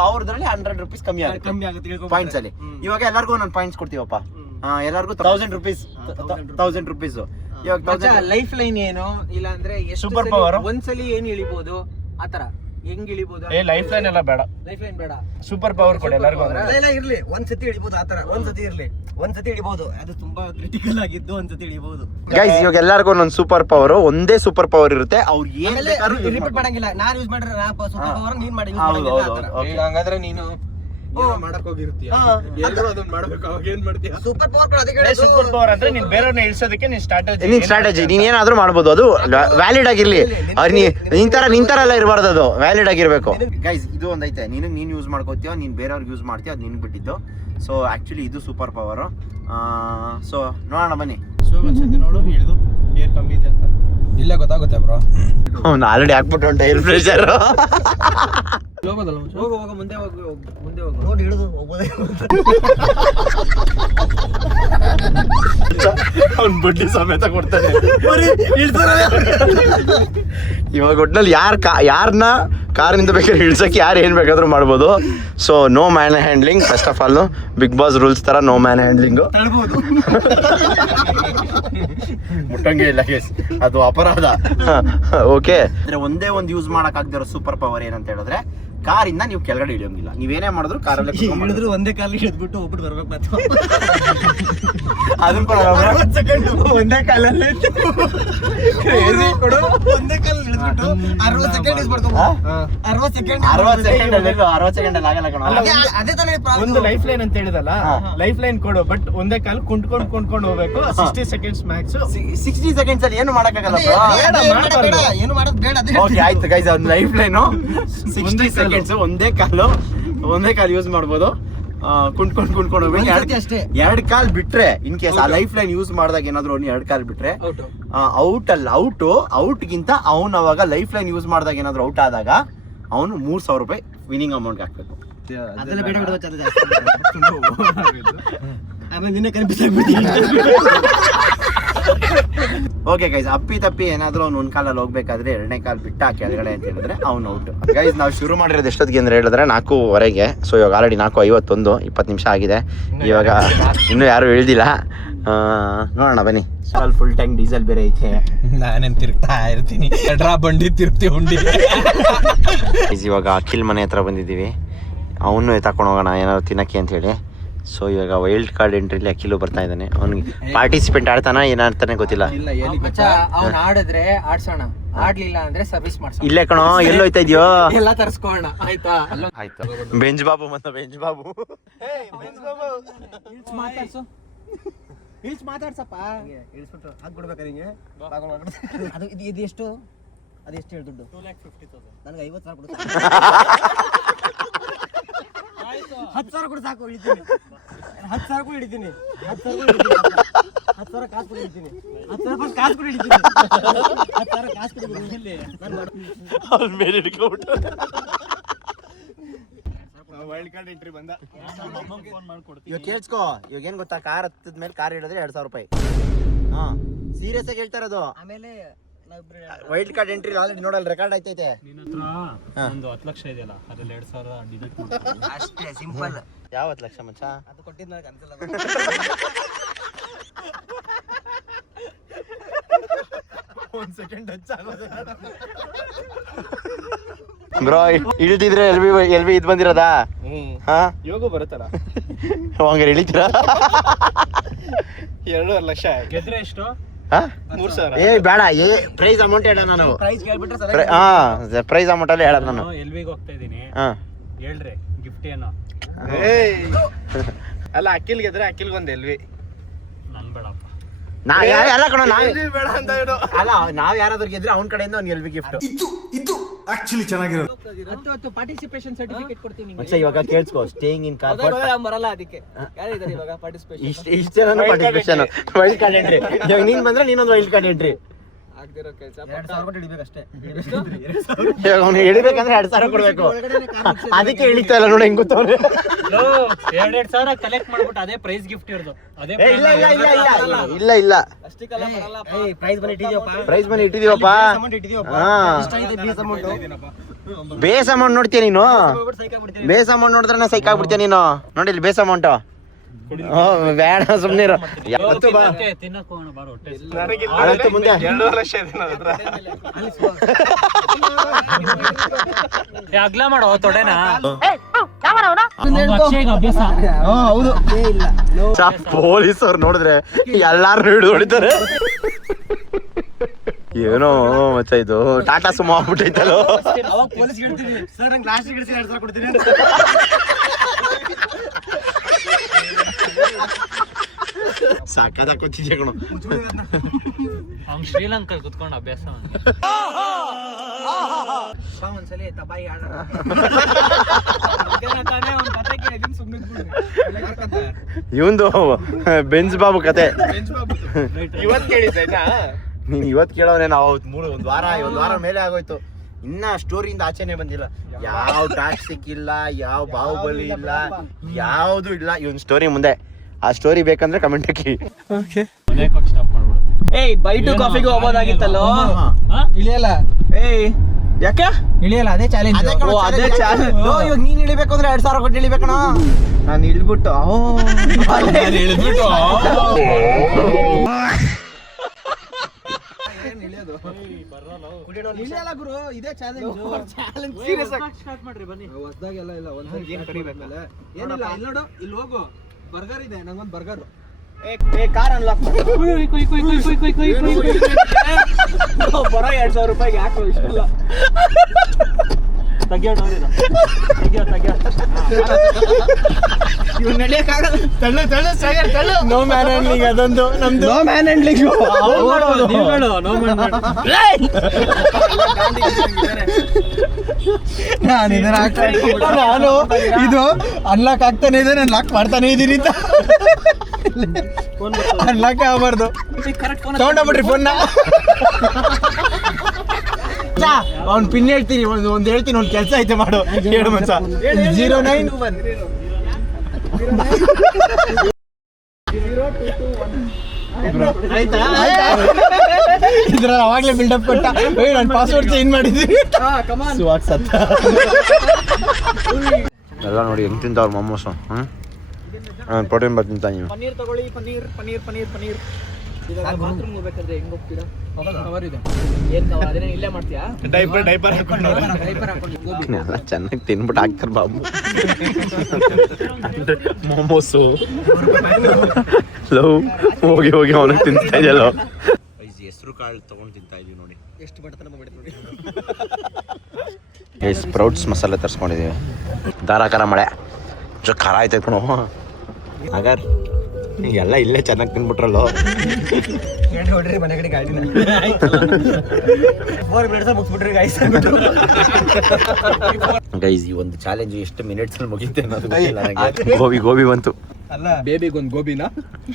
ಅವ್ರದ್ರಲ್ಲಿ 100 ರುಪೀಸ್ ಕಮ್ಮಿ ಆಗುತ್ತೆ ಪಾಯಿಂಟ್ಸ್ ಅಲ್ಲಿ. ಇವಾಗ ಎಲ್ಲರಿಗೂ ನಾನು ಪಾಯಿಂಟ್ಸ್ ಕೊಡ್ತೀವಪ್ಪ, ಎಲ್ಲರಿಗೂ 1000 ರುಪೀಸ್. ಇವಾಗ ಲೈಫ್ ಲೈನ್ ಏನು ಇಲ್ಲ ಅಂದ್ರೆ Super power. ಒಂದ್ಸಲಿ ಏನ್ ಇಳಿಬಹುದು ಆತರ ಹೆಂಗ್ ಇಳಿಬಹುದು? ಲೈಫ್ ಲೈನ್ ಎಲ್ಲ ಬೇಡ, ಲೈಫ್ ಲೈನ್ ಬೇಡ, ಸೂಪರ್ ಪವರ್ ಕೊಡಿ ಎಲ್ಲರಿಗೂ. ಇಲ್ಲ ಇರ್ಲಿ, ಒಂದ್ಸತಿ ಇಳಿಬಹುದು ಆತರ. ಒಂದ್ಸತಿ ಇಳಿಬಹುದು, ಅದು ತುಂಬಾ ಕ್ರಿಟಿಕಲ್ ಆಗಿದ್ದು. ಒಂದ್ಸತಿ ಇಳಿಬಹುದು ಗೈಸ್. ಇವಾಗ ಎಲ್ಲರಿಗೂ ಒಂದೊಂದು ಸೂಪರ್ ಪವರ್, ಒಂದೇ ಸೂಪರ್ ಪವರ್ ಇರುತ್ತೆ. ಅವ್ರು ಏನ್ ರಿಪೀಟ್ ಮಾಡಂಗಿಲ್ಲ. ನಾನ್ ಯೂಸ್ ಮಾಡ್ರೆ ಸೂಪರ್ ಪವರ್, ನೀನ್ ಮಾಡಿ ಹಂಗಾದ್ರೆ ನೀನು ಮಾಡಕ್ ಹೋಗಿರ್ತೀಯ, ಎಲ್ಲರೂ ಅದನ್ನ ಮಾಡ್ಬೇಕು. ಅವಾಗ ಏನ್ ಮಾಡ್ತೀಯ? ಸೂಪರ್ ಪವರ್ ಸೂಪರ್ ಪವರ್ ಅಂದ್ರೆ ನೀನ್ ಬೇರೆಯವ್ರನ್ನ ಇಳಿಸೋದಕ್ಕೆ ನಿನ್ ಸ್ಟ್ರಾಟಜಿ ನೀನ್ ಏನಾದ್ರೂ ಮಾಡ್ಬೋದು. ಅದು ವ್ಯಾಲಿಡ್ ಆಗಿರ್ಲಿ, ನಿಂತರ ಎಲ್ಲ ಇರಬಾರ್ದು, ಅದು ವ್ಯಾಲಿಡ್ ಆಗಿರ್ಬೇಕು. ಗೈಸ್, ಇದು ಒಂದೈತೆ, ನೀನ್ ಯೂಸ್ ಮಾಡ್ಕೋತೀಯೋ, ನೀನ್ ಬೇರೆಯವ್ರಿಗೆ ಯೂಸ್ ಮಾಡ್ತೀಯೋ, ಅದು ನಿನ್ ಬಿಟ್ಟಿದ್ದು. ಸೊ ಆಕ್ಚುಲಿ ಇದು ಸೂಪರ್ ಪವರ್. ಸೊ ನೋಡೋಣ ಬನ್ನಿ. ನೋಡು, ಇಳಿದು ಏರ್ ಕಮ್ಮಿ ಇದೆ ಅಂತ ಇಲ್ಲ ಗೊತ್ತಾಗುತ್ತೆ ಬ್ರೋ. ಅವ್ನು ಆಲ್ರೆಡಿ ಹಾಕ್ಬಿಟ್ಟು ಉಂಟು ಏರ್ ಪ್ರೆಷರ್. ಹೋಗು ಮುಂದೆ ಹೋಗು ನೋಡಿ, ಹಿಡಿದು ಹೋಗೋದೇ. ಅವ್ನು ಬಡ್ಡಿ ಸಮೇತ ಕೊಡ್ತಾನೆ. ಇವಾಗ ಒಟ್ನಲ್ಲಿ ಯಾರನ್ನ ಕಾರಿಂದ ಬೇಕಾದ್ರೆ ಇಳ್ಸಕ್ಕೆ ಯಾರು ಏನ್ ಬೇಕಾದ್ರೂ ಮಾಡ್ಬೋದು. So no man handling. First of all Bigg Boss rules ತರ ನೋ ಮ್ಯಾನ್ ಹ್ಯಾಂಡ್ಲಿಂಗು. ಮುಟ್ಟಂಗೆ ಇಲ್ಲ ಕೇಸ್, ಅದು ಅಪರಾಧ. ಓಕೆ, ಅಂದ್ರೆ ಒಂದೇ ಒಂದು ಯೂಸ್ ಮಾಡಕ್ ಆಗದಿರೋ ಸೂಪರ್ ಪವರ್ ಏನಂತ ಹೇಳಿದ್ರೆ, ಕಾರಿಂದ ನೀವು ಕೆಳಗಡೆ ಇಳಿಯೋಂಗಿಲ್ಲ. ನೀವೇನೇ ಮಾಡಿದ್ರು ಕಾರಲ್ಲಿ ಹಿಡಿದ್ರು ಒಂದೇ ಕಾಲಿಗೆ ಹಿಡಿದ್ಬಿಟ್ಟು ಹೋಗ್ಬಿಟ್ಟು ಬರ್ಬೇಕು. ಮತ್ತೆ ಒಂದೇ ಕಾಲಲ್ಲಿ ಒಂದೇ ಕಾಲಲ್ಲಿ ಹಿಡಿದ್ಬಿಟ್ಟು 60 ಸೆಕೆಂಡ್ ಯೂಸ್ ಮಾಡ್ಕೊಂಡು 60 ಸೆಕೆಂಡ್ ಅಲ್ಲಿ ಆಗಲ್ಲ ಕಣ. ಅದೇ ತಾನೇ ಒಂದು ಲೈಫ್ ಲೈನ್ ಅಂತ ಹೇಳಿದಲ್ಲ, ಲೈಫ್ ಲೈನ್ ಕೊಡು, ಬಟ್ ಒಂದೇ ಕಾಲ ಕುಂಟ್ಕೊಂಡು ಹೋಗ್ಬೇಕು. 60 ಸೆಕೆಂಡ್ಸ್ ಮ್ಯಾಕ್ಸ್. 60 ಸೆಕೆಂಡ್ಸ್ ಅಲ್ಲಿ ಏನು ಮಾಡಕ್ಕಾಗಲ್ಲ. ಏನು ಮಾಡೋದು ಬೇಡ. ಓಕೆ ಆಯ್ತು ಗೈಸ್, ಒಂದು ಲೈಫ್ ಲೈನು 60 ಸೆಕೆಂಡ್ಸ್ ಒಂದೇ ಕಾಲು ಯೂಸ್ ಮಾಡ್ಬೋದು. ಕುಂಟ್ಕೊಂಡು ಹೋಗ್ಬೇಕು. ಅಷ್ಟೇ 2 ಕಾಲ್ ಬಿಟ್ರೆ, ಇನ್ ಕೇಸ್ ಆ ಲೈಫ್ ಲೈನ್ ಯೂಸ್ ಮಾಡಿದಾಗ ಏನಾದ್ರು 2 ಕಾಲ್ ಬಿಟ್ರೆ ಔಟ್ ಗಿಂತ ಅವ್ನು ಅವಾಗ ಲೈಫ್ ಲೈನ್ ಯೂಸ್ ಮಾಡಿದಾಗ ಏನಾದ್ರು ಔಟ್ ಆದಾಗ ಅವನು 3,000 ರೂಪಾಯಿ ವಿನಿಂಗ್ ಅಮೌಂಟ್ ಹಾಕ್ಬೇಕು. ಅದೆಲ್ಲ ಬೇಡ ಆಮೇಲೆ ನಿನ್ನೆ ಕನ್ಫ್ಯೂಸ್ ಆಗ್ಬಿಡ್ತೀನಿ. ಓಕೆ ಗೈಸ್, ಅಪ್ಪಿ ತಪ್ಪಿ ಏನಾದ್ರು ಅವ್ನು ಒಂದ್ ಕಾಲಲ್ಲಿ ಹೋಗ್ಬೇಕಾದ್ರೆ ಎರಡನೇ ಕಾಲ್ ಬಿಟ್ಟ ಕೆಳಗಡೆ ಅಂತ ಹೇಳಿದ್ರೆ ಅವ್ನು ಔಟ್. ಗೈಸ್ ನಾವು ಶುರು ಮಾಡಿರೋದು ಎಷ್ಟೊತ್ತಿಗೆ ಅಂದ್ರೆ ಹೇಳಿದ್ರೆ 4:15. ಸೊ ಇವಾಗ ಆಲ್ರೆಡಿ 4:51, 20 ನಿಮಿಷ ಆಗಿದೆ. ಇವಾಗ ಇನ್ನೂ ಯಾರು ಇಳ್ದಿಲ್ಲ. ನೋಡೋಣ ಬನ್ನಿ. ಫುಲ್ ಟ್ಯಾಂಕ್ ಡೀಸೆಲ್ ಬೇರೆ ಐತೆ. ನಾನೇನ್ ತಿರುಗ್ತಾ ಇರ್ತೀನಿ, ಬಂಡಿ ತಿರುಗ್ತಿ ಉಂಡಿ. ಇವಾಗ ಅಖಿಲ್ ಮನೆ ಹತ್ರ ಬಂದಿದ್ದೀವಿ. ಅವನು ಎತ್ತಾಕೊಂಡು ಹೋಗೋಣ ಏನಾದ್ರು ತಿನ್ನಕ್ಕೆ ಅಂತ ಹೇಳಿ. ಸೊ ಇವಾಗ ವೈಲ್ಡ್ ಕಾರ್ಡ್ ಎಂಟ್ರಿಲಿ ಅಖಿಲು ಬರ್ತಾ ಇದ್ದಾನೆ. ಅವ್ನಿಗೆ ಪಾರ್ಟಿಸಿಪೆಂಟ್ ಆಡ್ತಾನ ಏನಾಡ್ತಾನೆ ಗೊತ್ತಿಲ್ಲ. ಅವ್ನು ಆಡಿದ್ರೆ ಆಡ್ಸೋಣ, ಆಡ್ಲಿಲ್ಲ ಅಂದ್ರೆ ಸರ್ವಿಸ್ ಮಾಡ್ಸೋಣ. ಇಲ್ಲೇ ಕಣೋ, ಎಲ್ಲೋ ಹೋಯ್ತಾ ಇದೆಯೋ? ಎಲ್ಲ ತರ್ಸ್ಕೊಳ್ಳೋಣ ಆಯ್ತಾ? ಆಯ್ತು. ಬೆಂಜ್ ಬಾಬು ಮತ್ತೆ ಬೆಂಜ್ ಬಾಬು ಇಳ್ಸ್ ಮಾತಾಡ್ಸಪ್ಪ. ಇಳಿಸ್ಬಿಟ್ಟು ಹಾಕ್ಬಿಡ್ಬೇಕಾರೆ ಹಿಂಗೆ ಅದು ಇದು ಎಷ್ಟು? ಅದು ಎಷ್ಟು ಹೇಳಿ ದುಡ್ಡು? 2,50,000. ನನಗೆ 50,000 ಕೊಡು. 10,000 ಕೊಡು ಸಾಕು, ಹಿಡಿತೀನಿ. 10,000 ಕೂಡ ಹಿಡಿತೀನಿ. 10,000 ಕಾಸು ಕೂಡ ಹಿಡಿತೀನಿ. 10,000 ಕಾಸು ಕೂಡ ಹಿಡಿತೀನಿ. 10,000 ಕಾಸು ಕೂಡ ಹಿಡಿತೀನಿ. ಅವ್ರ ಮೇಲೆ ಹಿಡ್ಕೊಬಿಟ್ಟು ವೈಲ್ಡ್ ಕಾರ್ಡ್ ಎಂಟ್ರಿ ಬಂದ. ಇವಾಗ ಕೇಳಿಸ್ಕೋ, ಇವಾಗ ಏನ್ ಗೊತ್ತಾ, ಕಾರ್ ಹತ್ತದ ಮೇಲೆ ಕಾರ್ ಹಿಡಿದ್ರೆ 2,000 ರೂಪಾಯಿ. ಹಾ, ಸೀರಿಯಸ್ ಆಗಿ ಹೇಳ್ತಾ ಇರೋದು. ಆಮೇಲೆ ವೈಲ್ಡ್ ಕಾರ್ಡ್ ಎಂಟ್ರಿ ಆಲ್ರೆಡಿ ನೋಡಲ್ಲ, ರೆಕಾರ್ಡ್ ಆಯ್ತೈತೆ. ಒಂದು 10 ಲಕ್ಷ ಇದೆಯಲ್ಲ, ಅದ್ರಲ್ಲಿ 2,000 ಡಿಡಕ್ಟ್ ಮಾಡ್ತಾರೆ. ಅಷ್ಟೇ ಸಿಂಪಲ್. ಯಾವ 10 ಲಕ್ಷ ಮಚ್ಚ? ಅದು ಕೊಟ್ಟಿದ್ದು ನನಗೆ ಅನ್ಸಲ್ಲ. ಒಂದ್ ಸೆಕೆಂಡ್ ಟಚ್ ಆಗೋದು. ಬ್ರೋ ಇಳ್ದಿದ್ರೆ ಎಲ್ ಬಿ ಇದ್ ಬಂದಿರೋದಾ? ಹಾ, ಯೋಗ ಬರುತ್ತಲ್ಲ, ಹಂಗಾರೆ ಇಳಿತೀರಾ? 2.5 ಲಕ್ಷ ಗೆದ್ರೆ ಎಷ್ಟು? 3,000. ಏ ಬೇಡ, ಪ್ರೈಸ್ ಅಮೌಂಟ್ ಹೇಳ ನಾನು. ಪ್ರೈಸ್ ಕೇಳ್ಬಿಟ್ರೆ ಹಾ, ಪ್ರೈಸ್ ಅಮೌಂಟ್ ಅಲ್ಲಿ ಹೇಳ ನಾನು. ಎಲ್ವಿಗೆ ಹೋಗ್ತಾ ಇದೀನಿ, ಹಾ ಹೇಳ್ರಿ ಗಿಫ್ಟ್ ಏನೋ. ಅಲ್ಲ, ಅಕ್ಕಿಲ್ ಗೆದ್ರೆ ಅಕ್ಕಿಲ್ ಬಂದ್ ಎಲ್ವಿ. ನನ್ ಬೇಡಪ್ಪ. ಅಲ್ಲ ಕಣ, ಬೇಡ ಅಂತ ಹೇಳು. ಅಲ್ಲ, ನಾವ್ ಯಾರಾದ್ರೂ ಗೆದ್ರೆ ಅವ್ನ ಕಡೆಯಿಂದ ಅವ್ನಿಗೆ ಎಲ್ ಬಿ ಗಿಫ್ಟ್. ಹತ್ತು ಪಾರ್ಟಿಸಿಪೇಷನ್ ಸರ್ಟಿಫಿಕೇಟ್ ಕೊಡ್ತೀನಿ. ಮಚ್ಚ ಇವಾಗ ಕೇಳಿಸ್ಕೋ, ಸ್ಟೇಯಿಂಗ್ ಇನ್ ಕಾರ್ ಬರಲ್ಲ, ಅದಕ್ಕೆ ಯಾರಿದ್ದಾರೆ ಇವಾಗ ಪಾರ್ಟಿಸಿಪೇಷನ್? ಇಷ್ಟೇ ನಾನು ಪಾರ್ಟಿಸಿಪೇಷನ್. Wild card entry. ಇವಾಗ ನೀನ್ ಬಂದ್ರೆ ನೀನೊಂದು ವೈಲ್ಡ್ ಕಾರ್ಡ್ ಎಂಟ್ರಿ. ಆಗ್ದಿರೋ ಕೆಲಸ 2,000 ಕೊಟ್ಟು ಹಿಡಿಬೇಕಷ್ಟೇ. ಇವಾಗ ಅವ್ನು ಹಿಡಿಬೇಕಂದ್ರೆ 2,000 ಕೊಡ್ಬೇಕು. ಅದಕ್ಕೆ ಹಿಡಿತಾ ಇಲ್ಲ ನೋಡಿ, ಹೆಂಗ್ ಗೊತ್ತವ್ರೆ. 2,000 ಕಲೆಕ್ಟ್ ಮಾಡ್ಬಿಟ್ಟು ಅದೇ ಪ್ರೈಸ್ ಗಿಫ್ಟ್ ಇರೋದು. ಅದೇ ಇಲ್ಲ ಅಷ್ಟಕ್ಕೆಲ್ಲ ಬರಲ್ಲ. ಪ್ರೈಸ್ ಬನ್ನಿ ಇಟ್ಟಿದೀವಪ್ಪ. Prize money ಇಟ್ಟಿದೀವಪ್ಪ. ಹಾ, ಬೇಸ್ ಅಮೌಂಟ್ ನೋಡ್ತೀಯ ನೀನು? ಬೇಸ್ ಅಮೌಂಟ್ ನೋಡಿದ್ರೆ ಸೈಕ್ ಆಗ್ಬಿಡ್ತೀಯ ನೀನು. ನೋಡಿ ಇಲ್ಲಿ ಬೇಸ್ ಅಮೌಂಟ್. ಬೇಡ, ಸುಮ್ನೆ ಇರು. ತಿನ್ನಕ್ ಹೋಗೋಣ ಬಾರೋ. ಅದಕ್ಕೆ ಮುಂದೆ 2.5 ಲಕ್ಷ ಇದೆ ನನ್ನ ಹತ್ರ. ಅಗ್ಲ ಮಾಡೋ ತೊಡೆನಾ. ಪೊಲೀಸವ್ರು ನೋಡಿದ್ರೆ ಎಲ್ಲಾರು ಹಿಡಿದು ಹೊಡಿತಾರೆ. ಏನೋ ಮಚ್ಚ ಇದು ಟಾಟಾ ಸುಮೋ ಆಗ್ಬಿಟ್ಟೈತಲ್ಲೋ. ಅವಾಗ ಪೊಲೀಸ್ ಹೇಳ್ತೀನಿ, ಸರ್ ನಂಗೆ ಲಾಸ್ಟ್ ಗಿಡಿಸಿ 2,000 ಕೊಡ್ತೀನಿ ಅಂತ. ಸಾಕಾದ ಕೂತಿದ್ಯಾ ಕಣೋ. ಅವ್ನು ಶ್ರೀಲಂಕಲ್ಲಿ ಕುತ್ಕೊಂಡು ಅಭ್ಯಾಸ. ಒಂದ್ಸಲಿ ತಬಾಯಿ ಆಡ. ಇವಂದು ಬೆಂಜ್ ಬಾಬು ಕತೆ ಇವತ್ತು ಕೇಳಿದ್ದೆ. ನೀನ್ ಇವತ್ ಕೇಳೋನೆ, ನಾವು ಒಂದ್ ವಾರ ಮೇಲೆ ಆಗೋಯ್ತು. ಇನ್ನ ಸ್ಟೋರಿಯಿಂದ ಆಚೆನೆ ಬಂದಿಲ್ಲ. ಯಾವ ಟಾಕ್ಸಿಕ್ ಇಲ್ಲ, ಯಾವ ಬಾಹುಬಲಿ ಇಲ್ಲ, ಯಾವ್ದು ಇಲ್ಲ. ಇವನ್ ಸ್ಟೋರಿ ಮುಂದೆ. ಆ ಸ್ಟೋರಿ ಬೇಕಂದ್ರೆ ಕಮೆಂಟ್ ಹಾಕಿ. ಸ್ಟಾಪ್ ಮಾಡ್ಬಿಡು. ಏಯ್, ಬೈಟು ಕಾಫಿಗೆ ಹೋಗೋದಾಗಿತ್ತಲ್ಲೋ. ಇಳಿಯಲ್ಲ. ಏಯ್, ಯಾಕೆ ಇಳಿಯಲ್ಲ? ಅದೇ ಚಾಲೆಂಜ್. ಅದೇ ಚಾಲೆಂಜ್. ಇವಾಗ ನೀನ್ ಇಳಿಬೇಕು ಅಂದ್ರೆ 2,000 ಕೊಟ್ಟು ಇಳಿಬೇಕಣ. ನಾನು ಇಳ್ಬಿಟ್ಟು ಇಳಿಯಲ್ಲ ಗುರು, ಇದೇ ಚಾಲೆಂಜ್. ಸ್ಟಾರ್ಟ್ ಮಾಡ್ರಿ ಬನ್ನಿ. ಹೊಸದಾಗೆಲ್ಲ ಇಲ್ಲ, ಒಂದ್ಸರಿ ಏನ್ ಕಡಿಬೇಕಲ್ಲ. ಏನಿಲ್ಲ, ಇಲ್ಲಿ ನೋಡು, ಇಲ್ಲಿ ಹೋಗು. ಬರ್ಗರ್ ಇದೆ, ನಂಗೊಂದು ಬರ್ಗರ್. ಕಾರ್ ಅನ್ಲಾಕ್ ಬರೋ 2,000 ರೂಪಾಯಿಗೆ ಯಾಕೋ ಇಷ್ಟಲ್ಲ. ಇವ್ ನಡೆಯಕ್ಕಾಗಲ್ಲ. ನೋ ಮ್ಯಾನ್ ಹ್ಯಾಂಡ್ಲಿಂಗ್ ಅದೊಂದು ನಮ್ದು. No man handling. ನಾನು ಇದು ಅನ್ಲಾಕ್ ಆಗ್ತಾನೆ ಇದೆ, ನಾನು ಲಾಕ್ ಮಾಡ್ತಾನೆ ಇದೀನಿ ಅಂತ. ಅನ್ಲಾಕ್ ಆಗಬಾರ್ದು. ತಗೊಂಡೋಗ್ಬಿಟ್ರಿ ಫೋನ್ನ. ಅವ್ನ್ ಪಿನ್ ಹೇಳ್ತೀನಿ, ಒಂದ್ ಹೇಳ್ತೀನಿ, ಒಂದ್ ಕೆಲ್ಸ ಐತೆ ಮಾಡು. ಹೇಳು ಮಚ್ಚ. 09 022 1 ಇದ್ರ ಅವಾಗ್ಲೇ ಬಿಲ್ಡಪ್ ಕೊಟ್ಟ ನನ್ನ ಪಾಸ್ವರ್ಡ್ ಚೇಂಜ್ ಮಾಡಿದ್ವಿ ಸುವಾಗ್ ಸತ್ತ. ಎಲ್ಲ ನೋಡಿ ಹೆಂಗ್ ತಿಂತವ್ರು ಮೊಮೋಸು. ಪ್ರೋಟೀನ್ ಬಾತ್ ತಿಂತ ನೀವು. ಪನ್ನೀರ್ ತಗೊಳ್ಳಿ, ಪನ್ನೀರ್ ಪನ್ನೀರ್ ಪನ್ನೀರ್ ಪನ್ನೀರ್. ಬಾತ್ರೂಮ್ ಹೋಗ್ಬೇಕಾದ್ರೆ ಹೆಂಗ್ ಹೋಗ್ತೀರಾ? ಕವರ್ ಇದೆ. ಏನ್ ಕವರ್? ಅದನ್ನ ಇಲ್ಲೇ ಮಾಡ್ತೀಯಾ? ಡೈಪರ್ ಹಾಕೊಂಡು ಎಲ್ಲ ಚೆನ್ನಾಗಿ ತಿನ್ಬಿಟ್ಟು ಹಾಕ್ತಾರೆ ಬಾಬು. ಮೊಮೋಸು ಲವ್ ಹೋಗಿ ಹೋಗಿ ಅವನಿಗೆ ತಿಂತಾ ಇದೆಯಲ್ಲ. ಹೆಸರು ಕಾಳು ತಗೊಂಡು ತಿಂತಾ ಇದೀವಿ ನೋಡಿ. ಎಷ್ಟು ಬಡತನ ಮಾಡಿದ್ರು ನೋಡಿ. ಸ್ಪ್ರೌಟ್ಸ್ ಮಸಾಲೆ ತರಿಸ್ಕೊಂಡಿದ್ದೀವಿ. ಧಾರಾಕಾರ ಮಳೆ ಜೊ ಖಾರ ಆಯ್ತು ಕಣೋ. ಹಾಗಾರ್ ಎಲ್ಲ ಇಲ್ಲೇ ಚೆನ್ನಾಗಿ ತಿನ್ಬಿಟ್ರಲ್ಲೋ. ಹೊಡ್ರಿ ಮನೆ ಕಡೆ ಗಾಡಿನ 4 ಮಿನಿಟ್ಸ್ ಮುಗಿಸ್ಬಿಟ್ರಿ ಗೈಸ್. ಗೈಸ್ ಈ ಒಂದು ಚಾಲೆಂಜ್ ಎಷ್ಟು ಮಿನಿಟ್ಸ್ ಅಲ್ಲಿ ಮುಗಿತೆ ಅನ್ನೋದು ಗೊತ್ತಿಲ್ಲ ನನಗೆ. ಗೋಬಿ ಬಂತು. ಅಲ್ಲ ಬೇಬಿಗೊಂದು ಗೋಬಿನ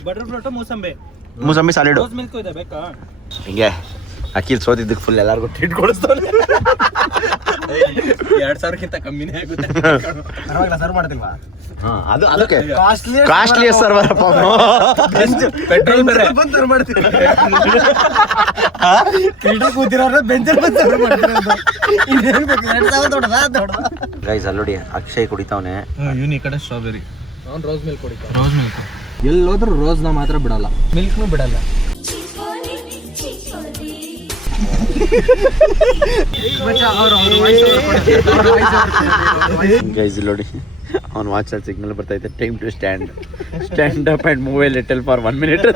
ಬಟರ್ ಫ್ರೂಟ್ ಮೂಸಂಬಿ ಸಾಲಿಡು ರೋಸ್ ಮಿಲ್ಕ್ ಇದೆ ಬೇಕಾ? ಹಿಂಗೆ ಅಖಿಲ್ ಸೋತಿದ್ದಕ್ಕೆ ಫುಲ್ ಎಲ್ಲರಿಗೂ ಟ್ರೀಟ್ ಕೊಡಿಸ್ತಾನೆ. 2000ಕ್ಕಿಂತ ಕಮ್ಮಿನೇ ಆಗುತ್ತೆ. ಪರವಾಗಿಲ್ಲ, ಸರ್ವ್ ಮಾಡ್ತಿಲ್ವಾ? ಅದು ಅದಕ್ಕೆ ಕಾಸ್ಟ್ಲಿ ಸರ್ವರ್ ಪೆಟ್ರೋಲ್ ಬೇರೆ ಬಂದು ಸರ್ವ್ ಮಾಡ್ತೀವಿ. ಕ್ರೀಡೆ ಕೂತಿರೋರು ಬೆಂಚಲ್ಲಿ ಬಂದು ಸರ್ವ್ ಮಾಡ್ತಿರೋದು. ಇನ್ನೇನು ಬೇಕು? 2000 ದೊಡ್ಡದ. ಗೈಸ್ ಅಲ್ಲೋಡಿ ಅಕ್ಷಯ್ ಕುಡಿತಾವನೆ. ಇವನ್ ಈ ಕಡೆ ಸ್ಟ್ರಾಬೆರಿ, ಅವ್ನು ರೋಸ್ ಮಿಲ್ಕ್ ಕುಡಿತಾವ. ರೋಸ್ ಮಿಲ್ಕ್ ಎಲ್ಲೋದ್ರೂ ರೋಸ್ನ ಮಾತ್ರ ಬಿಡಲ್ಲ, ಮಿಲ್ಕ್ನು ಬಿಡಲ್ಲ. ಗೈಸ್ ನೋಡಿ ಅವ್ನು ವಾಚ್ ಅಲ್ಲಿ ಸಿಗ್ನಲ್ ಬರ್ತೈತೆ. Time to stand up and move a little for 1 minute.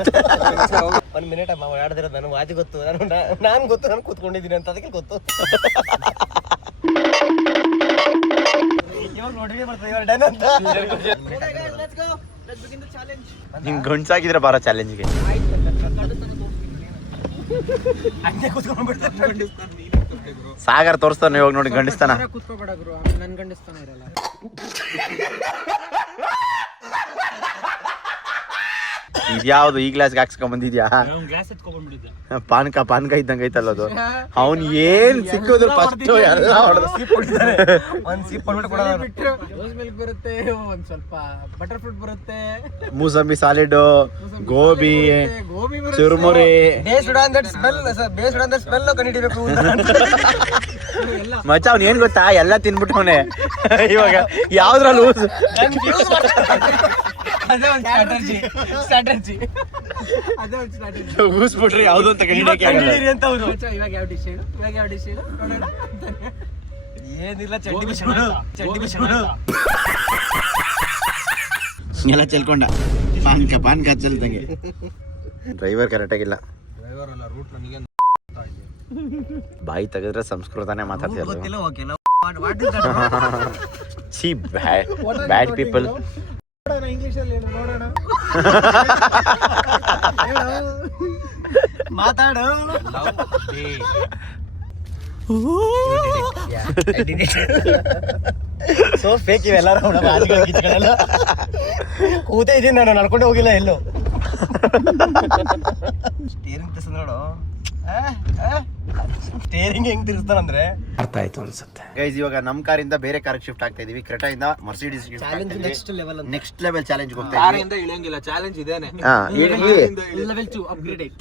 1 minute ಅಮ್ಮ ಆಡ್ದಿರೋದು ನನಗೆ ವಾದಿ ಗೊತ್ತು. ನಾನು ಗೊತ್ತು, ನಾನು ಕೂತ್ಕೊಂಡಿದ್ದೀನಿ ಅಂತ ಅದಕ್ಕೆ ಗೊತ್ತು. ಇವಾಗ ನೋಡ್ರಿ ಬರ್ತದೆ ಇವಾಗ ಡನ್ ಅಂತ. ನಿಂಗೆ ಗಂಡ್ಸಾಗಿದ್ರೆ ಬಾರೋ ಚಾಲೆಂಜ್ಗೆ. ಸಾಗರ್ ತೋರಿಸ್ತಾನೆ ಇವಾಗ ನೋಡಿ ಗಂಡಿಸ್ತಾನ. ಕೂತ್ಕೋಬೇಡ ಗುರು, ನನ್ ಗಂಡಿಸ್ತಾನೆ ಇರಲ್ಲ. ಇದ್ಯಾವ್ದು ಈ ಗ್ಲಾಸ್ಗೆ ಹಾಕ್ಸ್ಕೊಂಡ್ ಬಂದಿದ್ಯಾ? ಗ್ಲಾಸ್ ಎತ್ಕೊಂಡ್ಬಿಟ್ಟಿದ್ದೆ. ಪಾನ್ಕ ಇದ್ದಂಗೆ ಐತಲ್ಲ ಅದು. ಅವ್ನು ಏನ್ ಸಿಕ್ಕಿದ್ರು ಫಸ್ಟ್ ಎಲ್ಲ ಹೊಡೆದು ಒಂದು ಸಿಪ್ ಕೊಡೋದು. ಬಿಟ್ರು ರೋಸ್ ಮಿಲ್ಕ್ ಬರುತ್ತೆ, ಒಂದ್ ಸ್ವಲ್ಪ ಬಟರ್ ಫ್ರೂಟ್ ಬರುತ್ತೆ, ಮೂಸಂಬಿ ಸಾಲಿಡ್, ಗೋಬಿ, ಗೋಬಿ ಬರುತ್ತೆ, churumuri. Based on that smell ಕಂಡಿಡಿಬೇಕು. ಮಚ್ಚ ಅವ್ನು ಏನ್ ಗೊತ್ತಾ, ಎಲ್ಲ ತಿನ್ಬಿಟ್ಟವನೆ ಇವಾಗ ಯಾವ್ದ್ರಲ್ಲಿ ಅದೇ ಒಂದು ಸ್ಟ್ರಾಟಜಿ. ಊಸ್ಬಿಟ್ರಿ ಯಾವ್ದು ಅಂತ ಕಂಡಿಡಿಯಕ್ಕೆ ಆಗಲ್ಲ. ಅಂತ ಹೌದು. ಇವಾಗ ಯಾವ ಡಿಶ್ ಹೇಳು, ನೋಡೋಣ. ಏನಿಲ್ಲ, ಚಡ್ಡಿ ಬಿಸಿಬಿಡು. ಎಲ್ಲ ಚೆಲ್ಕೊಂಡ ಪಾನ್ಕ ಚೆಲ್ದಂಗೆ. ಡ್ರೈವರ್ ಕರೆಕ್ಟಾಗಿಲ್ಲ. ಬಾಯಿ ತೆಗೆದ್ರೆ ಸಂಸ್ಕೃತನೇ ಮಾತಾಡ್ತಿಲ್ಲ. ಗೊತ್ತಿಲ್ಲ. ಓಕೆ, ಸಿ ಬ್ಯಾಡ್ ಪೀಪಲ್. ಇಂಗ್ಲಿಷಲ್ಲಿ ನೋಡೋಣ. ಮಾತಾಡು. ಸೊ ಫೇಕ್ ಇವೆಲ್ಲರೂ ಕೂತೇ ಇದೀನಿ ನಾನು, ನಡ್ಕೊಂಡೆ ಹೋಗಿಲ್ಲ ಎಲ್ಲೋ. ಸ್ಟೇರಿಂಗ್ ತಿರ್ಸ ನೋಡು, ಸ್ಟೇರಿಂಗ್ ಹೆಂಗ್ ತಿರ್ಸ್ತಾನಂದ್ರೆ ಅರ್ಥ ಆಯ್ತು ಅನ್ಸುತ್ತೆ. ಗೈಸ್ ಇವಾಗ ನಮ್ ಕಾರಿಂದ ಬೇರೆ ಕಾರ್ ಶಿಫ್ಟ್ ಆಗ್ತಾ ಇದೀವಿ. ಕ್ರೆಟಾ ಇಂದ ಮರ್ಸಿಡೀಸ್ ನೆಕ್ಸ್ಟ್ ಲೆವೆಲ್ ಚಾಲೆಂಜ್ ಹೋಗ್ತಾ ಇದೀವಿ. ಇಳಿಯಂಗಿಲ್ಲ, ಚಾಲೆಂಜ್ ಇದೇನೆ. Level 2 upgrade.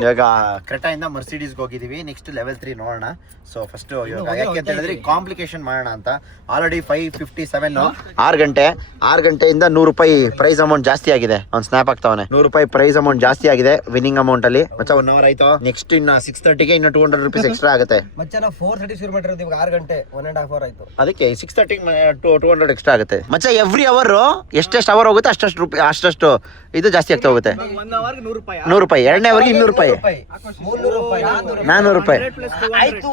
ಇವಾಗ ಕ್ರೆಟಾ ಇಂದ ಮರ್ಸಿಡೀಸ್ಗೆ ಹೋಗಿದೀವಿ. ನೆಕ್ಸ್ಟ್ ಲೆವೆಲ್ 3 ನೋಡೋಣ. ಸೊ ಫಸ್ಟ್ ಇವಾಗ ಯಾಕೆ ಅಂತ ಹೇಳಿದ್ರೆ ಕಾಂಪ್ಲಿಕೇಶನ್ ಮಾಡೋಣ ಅಂತ. ಆಲ್ರೆಡಿ 5:57 6 ಗಂಟೆಯಿಂದ 100 ರೂಪಾಯಿ ಪ್ರೈಸ್ ಅಮೌಂಟ್ ಜಾಸ್ತಿ ಆಗಿದೆ. ಅವ್ನು ಸ್ನಾಪ್ ಆಗ್ತಾವನೆ. 100 ರೂಪಾಯಿ ಪ್ರೈಸ್ ಅಮೌಂಟ್ ಜಾಸ್ತಿ ಆಗಿದೆ ವಿನ್ನಿಂಗ್ ಅಮೌಂಟ್ ಅಲ್ಲಿ. ಮಚ್ಚ 1 hour ಆಯ್ತು. ನೆಕ್ಸ್ಟ್ ಇನ್ನ 6:30ಗೆ ಇನ್ನು 200 rupees ಎಕ್ಸ್ಟ್ರಾ ಆಗುತ್ತೆ. ಮಚ್ಚ ನಾವು 4:30 ಶುರು ಮಾಡಿರೋದು, ಇವಾಗ 6 ಗಂಟೆ 1.5 hour ಆಯ್ತು. ಅದಕ್ಕೆ 6:30ಗೆ 200 ಎಕ್ಸ್ಟ್ರಾ ಆಗುತ್ತೆ. ಮಚ್ಚ ಎವ್ರಿ ಅವರ್ ಎಷ್ಟೆಷ್ಟು ಅವರ್ ಹೋಗುತ್ತೆ ಅಷ್ಟಷ್ಟು ಇದು ಜಾಸ್ತಿ ಆಗ್ತಾ ಹೋಗುತ್ತೆ. 1 hourಗೆ 100 ರೂಪಾಯಿ. 100 ರೂಪಾಯಿ. ಎರಡನೇ ಅವರ್ಗೆ 200 ರೂಪಾಯಿ, 300 ರೂಪಾಯಿ, 400 ರೂಪಾಯಿ. ಆಯ್ತು.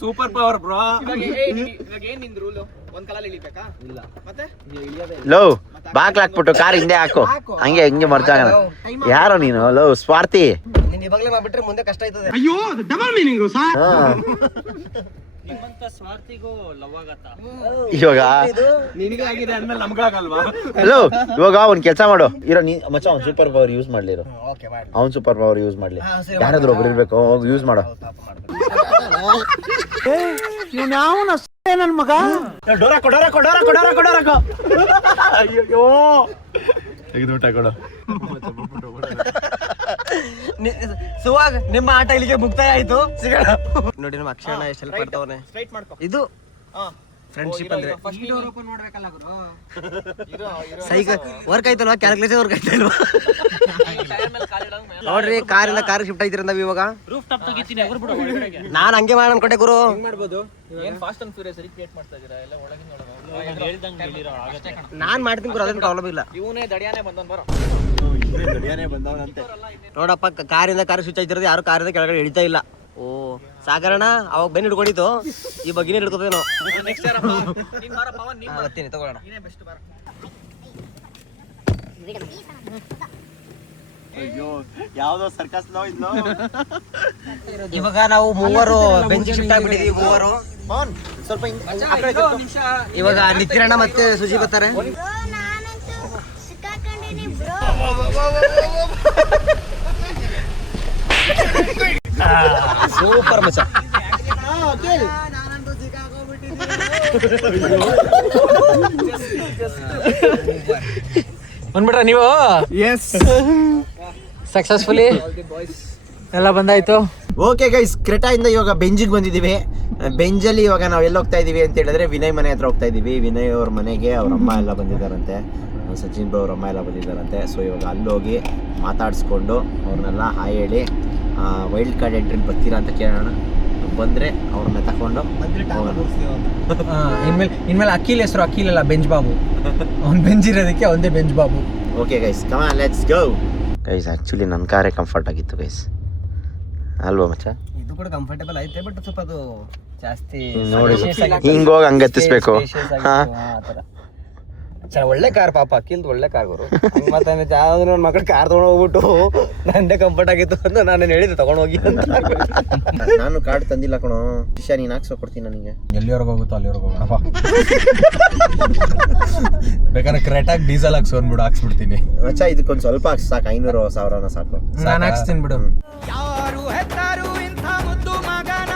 Super power bro. ಇವಾಗ ಏನ್ ನಿಂದು ರೂಲ್? ಒಂದ್ ಕಾಲಲ್ಲಿ ಇಳಿಬೇಕಾ? ಇಲ್ಲ ಮತ್ತೆ ಲೋ ಬಾಕ್ಲಾಕ್ಬಿಟ್ಟು ಕಾರ್ ಹಿಂದೆ ಹಾಕು. ಹಂಗೆ ಮರ್ಚಾಗಣ. ಯಾರೋ ನೀನು ಲೋ ಸ್ವಾರ್ಥಿ. ನೀನ್ ಇವಾಗಲೇ ಮಾಡ್ಬಿಟ್ರೆ ಮುಂದೆ ಕಷ್ಟ ಆಯ್ತದೆ. ನಿಮ್ಮಂತ ಸ್ವಾರ್ಥಿಗೂ ಲವ್ ಆಗತ್ತ. ಇವಾಗ ನಿನಗೆ ಆಗಿದೆ ಅಂದ್ಮೇಲೆ ನಮ್ಗಾಗಲ್ವಾ? ಲೋ ಇವಾಗ ಒಂದ್ ಕೆಲಸ ಮಾಡು. ಮಚ್ಚ ಅವ್ನ್ ಸೂಪರ್ ಪವರ್ ಯೂಸ್ ಮಾಡ್ಲಿರು. ಓಕೆ ಮಾಡಿ. ಅವ್ನ್ ಸೂಪರ್ ಪವರ್ ಯೂಸ್ ಮಾಡ್ಲಿ. ಯಾರಾದ್ರೂ ಒಬ್ರು ಇರ್ಬೇಕು, ಹೋಗಿ ಯೂಸ್ ಮಾಡೋ. ನನ್ ಮಗ. ಡೋರಾಕೋ ಅಯ್ಯೋ ತೆಗೆದುಬಿಟ್ಟ ಕೊಡು. ಸುವಾಗ ನಿಮ್ಮ ಆಟ ಇಲ್ಲಿಗೆ ಮುಕ್ತಾಯ ಆಯ್ತು. ಸಿಗೋಣ. ನೋಡಿ ನಮ್ಮ ಅಕ್ಷಣ ಎಷ್ಟೆಲ್ಲ ಪಡ್ತಾವನೆ. ಇದು ಫ್ರೆಂಡ್ಶಿಪ್ ಅಂದ್ರೆ ಸೈಕಲ್ ವರ್ಕ್ ಆಯ್ತಲ್ವಾ, ಕ್ಯಾಲ್ಕುಲೇಷನ್ ವರ್ಕ್ ಆಯ್ತಲ್ವಾ. ನೋಡ್ರಿ ಕಾರಿಂದ ಕಾರ್ ಶಿಫ್ಟ್ ಆಯ್ತಿರ ನಾವ್ ಇವಾಗ. ರೂಫ್ ಟಾಪ್ ತೆಗಿತೀನಿ ಅವ್ರು ಬಿಡು ಒಳಗಡೆಗೆ. ನಾನ್ ಹಂಗೆ ಮಾಡೋಣ ಕೊಟ್ಟೆ ಗುರು. ಮಾಡ್ಬೋದು. ಏನ್ ಫಾಸ್ಟ್ ಅಂಡ್ ಫ್ಯೂರಿಯಸ್ ರೀಕ್ರಿಯೇಟ್ ಮಾಡ್ತಾ ಇದೀರಾ ಎಲ್ಲ ಒಳಗಿಂದ ಒಳಗೆ. ಹೇಳ್ದಂಗೆ ಹೇಳಿರೋ ಆಗತ್ತೆ ಕಣ. ನಾನ್ ಮಾಡ್ತೀನಿ ಗುರು, ಅದೇನು ಪ್ರಾಬ್ಲಮ್ ಇಲ್ಲ. ಇವನೇ ದಡಿಯಾನೇ ಬಂದವನ್ ಬರೋ. ನೋಡಪ್ಪ ಕಾರಿಂದ ಕಾರ್ ಸ್ವಿಚ್ ಆಯ್ತಿರೋದು, ಯಾರು ಕಾರಿಂದ ಕೆಳಗಡೆ ಇಳಿತಾ ಇಲ್ಲ. ಓ ಸಾಗರಣ ಅವಾಗ ಬೆನ್ನು ಹಿಡ್ಕೊಂಡಿತ್ತು, ಈ ಬಗ್ಗಿನೇ ಹಿಡ್ಕೋತೇನೋ. ನೆಕ್ಸ್ಟ್ ಯಾರಪ್ಪ ನೀನ್ ಬಾರ ಪವನ್, ನೀನ್ ಬಾರ. ಬರ್ತೀನಿ ತಗೊಳ್ಳೋಣ. ನೀನೇ ಬೆಸ್ಟ್ ಬಾರ. ಅಯ್ಯೋ ಯಾವ್ದೋ ಸರ್ಕಸ್ ಲೋ ಇದ್ಲೋ. ಇವಾಗ ನಾವು ಮೂವರು ಬೆಂಚ್ ಶಿಫ್ಟ್ ಆಗ್ಬಿಟ್ಟಿದೀವಿ. ಮೂವರು ಸ್ವಲ್ಪ ಇವಾಗ ನಿತ್ಯಣ್ಣ ಮತ್ತೆ ಸುಜಿ ಬರ್ತಾರೆ. ಸೂಪರ್ ಮಚ್ಚ. ಬಂದ್ಬಿಟ್ರ ನೀವು? ಎಸ್ ಸಕ್ಸಸ್ಫುಲಿ ಎಲ್ಲ ಬಂದಾಯ್ತು. ಓಕೆ ಗೈಸ್, ಕ್ರೆಟಾಯಿಂದ ಇವಾಗ ಬೆಂಜಿಗೆ ಬಂದಿದ್ದೀವಿ. ಬೆಂಜಲ್ಲಿ ಇವಾಗ ನಾವು ಎಲ್ಲಿ ಹೋಗ್ತಾ ಇದೀವಿ ಅಂತ ಹೇಳಿದ್ರೆ ವಿನಯ್ ಮನೆ ಹತ್ರ ಹೋಗ್ತಾ ಇದೀವಿ. ವಿನಯ್ ಅವ್ರ ಮನೆಗೆ ಅವ್ರ ಅಮ್ಮ ಎಲ್ಲ ಬಂದಿದ್ದಾರಂತೆ, ಸಚಿನ್ ಬ್ರೋ ಅವ್ರ ಅಮ್ಮ ಎಲ್ಲ ಬಂದಿದ್ದಾರಂತೆ. ಸೊ ಇವಾಗ ಅಲ್ಲೋಗಿ ಮಾತಾಡಿಸ್ಕೊಂಡು ಅವ್ರನ್ನೆಲ್ಲ ಹಾಯ್ ಹೇಳಿ ವೈಲ್ಡ್ ಕಾರ್ಡ್ ಎಂಟ್ರಿ ಬರ್ತೀರಾ ಅಂತ ಕೇಳೋಣ. ಬಂದರೆ ಅವ್ರನ್ನ ತಗೊಂಡು ಇನ್ಮೇಲೆ ಅಖಿಲ್ ಹೆಸರು ಅಖಿಲ್ ಅಲ್ಲ, ಬೆಂಚ್ ಬಾಬು. ಅವ್ನು ಬೆಂಚ್ ಇರೋದಕ್ಕೆ ಒಂದೇ bench Babu. Okay guys, come on let's go. Guys actually ನನ್ನ ಕಾರೇ ಕಂಫರ್ಟ್ ಆಗಿತ್ತು ಗೈಸ್, ಅಲ್ವಾ ಮಚ್ಚ? ಇದು ಕೂಡ ಕಂಫರ್ಟೇಬಲ್ ಐತೆ, ಬಟ್ ಸ್ವಲ್ಪ ಅದು ಜಾಸ್ತಿ ನೋಡಿ ಹಿಂಗೋಗಿ ಹಂಗತ್ತಿಸ್ಬೇಕು. ಒಳ್ಳೆ ಕಾರ್ ಪಾಪ, ಅಕ್ಕಿಲ್ದು ಒಳ್ಳೆ ಕಾರ್ ಗುರು. ಮತ್ತೆ ಯಾವ್ದು ನನ್ನ ಮಕ್ಕಳು ಕಾರ್ ತಗೊಂಡು ಹೋಗ್ಬಿಟ್ಟು ನಂದೇ ಕಂಫರ್ಟ್ ಆಗಿತ್ತು ಅಂತ ನಾನು ಹೇಳಿದೆ ತಗೊಂಡು ಹೋಗಿ ಅಂತ. ನಾನು ಕಾರ್ಡ್ ತಂದಿಲ್ಲ ಕಣೋ ಶಿಷ್ಯ, ನೀನು ಹಾಕ್ಸೋ ಕೊಡ್ತೀನಿ ನನಗೆ. ಎಲ್ಲಿವರೆಗೆ ಹೋಗುತ್ತೋ ಅಲ್ಲಿವರೆಗೆ ಹೋಗೋಣಪ್ಪ. ಬೇಕಾದ್ರೆ ಕರೆಕ್ಟಾಗಿ ಡೀಸೆಲ್ ಹಾಕ್ಸಿ ಅಂದ್ಬಿಡು, ಹಾಕ್ಸ್ಬಿಡ್ತೀನಿ. ಮಚ್ಚ ಇದಕ್ಕೊಂದು ಸ್ವಲ್ಪ ಹಾಕ್ಸಿ ಸಾಕು, 500,000 ಸಾಕು. ನಾನು ಹಾಕ್ಸ್ತೀನಿ ಬಿಡು. ಯಾರು ಹೆತ್ತರು ಇಂಥ ಮುದ್ದು ಮಗನ,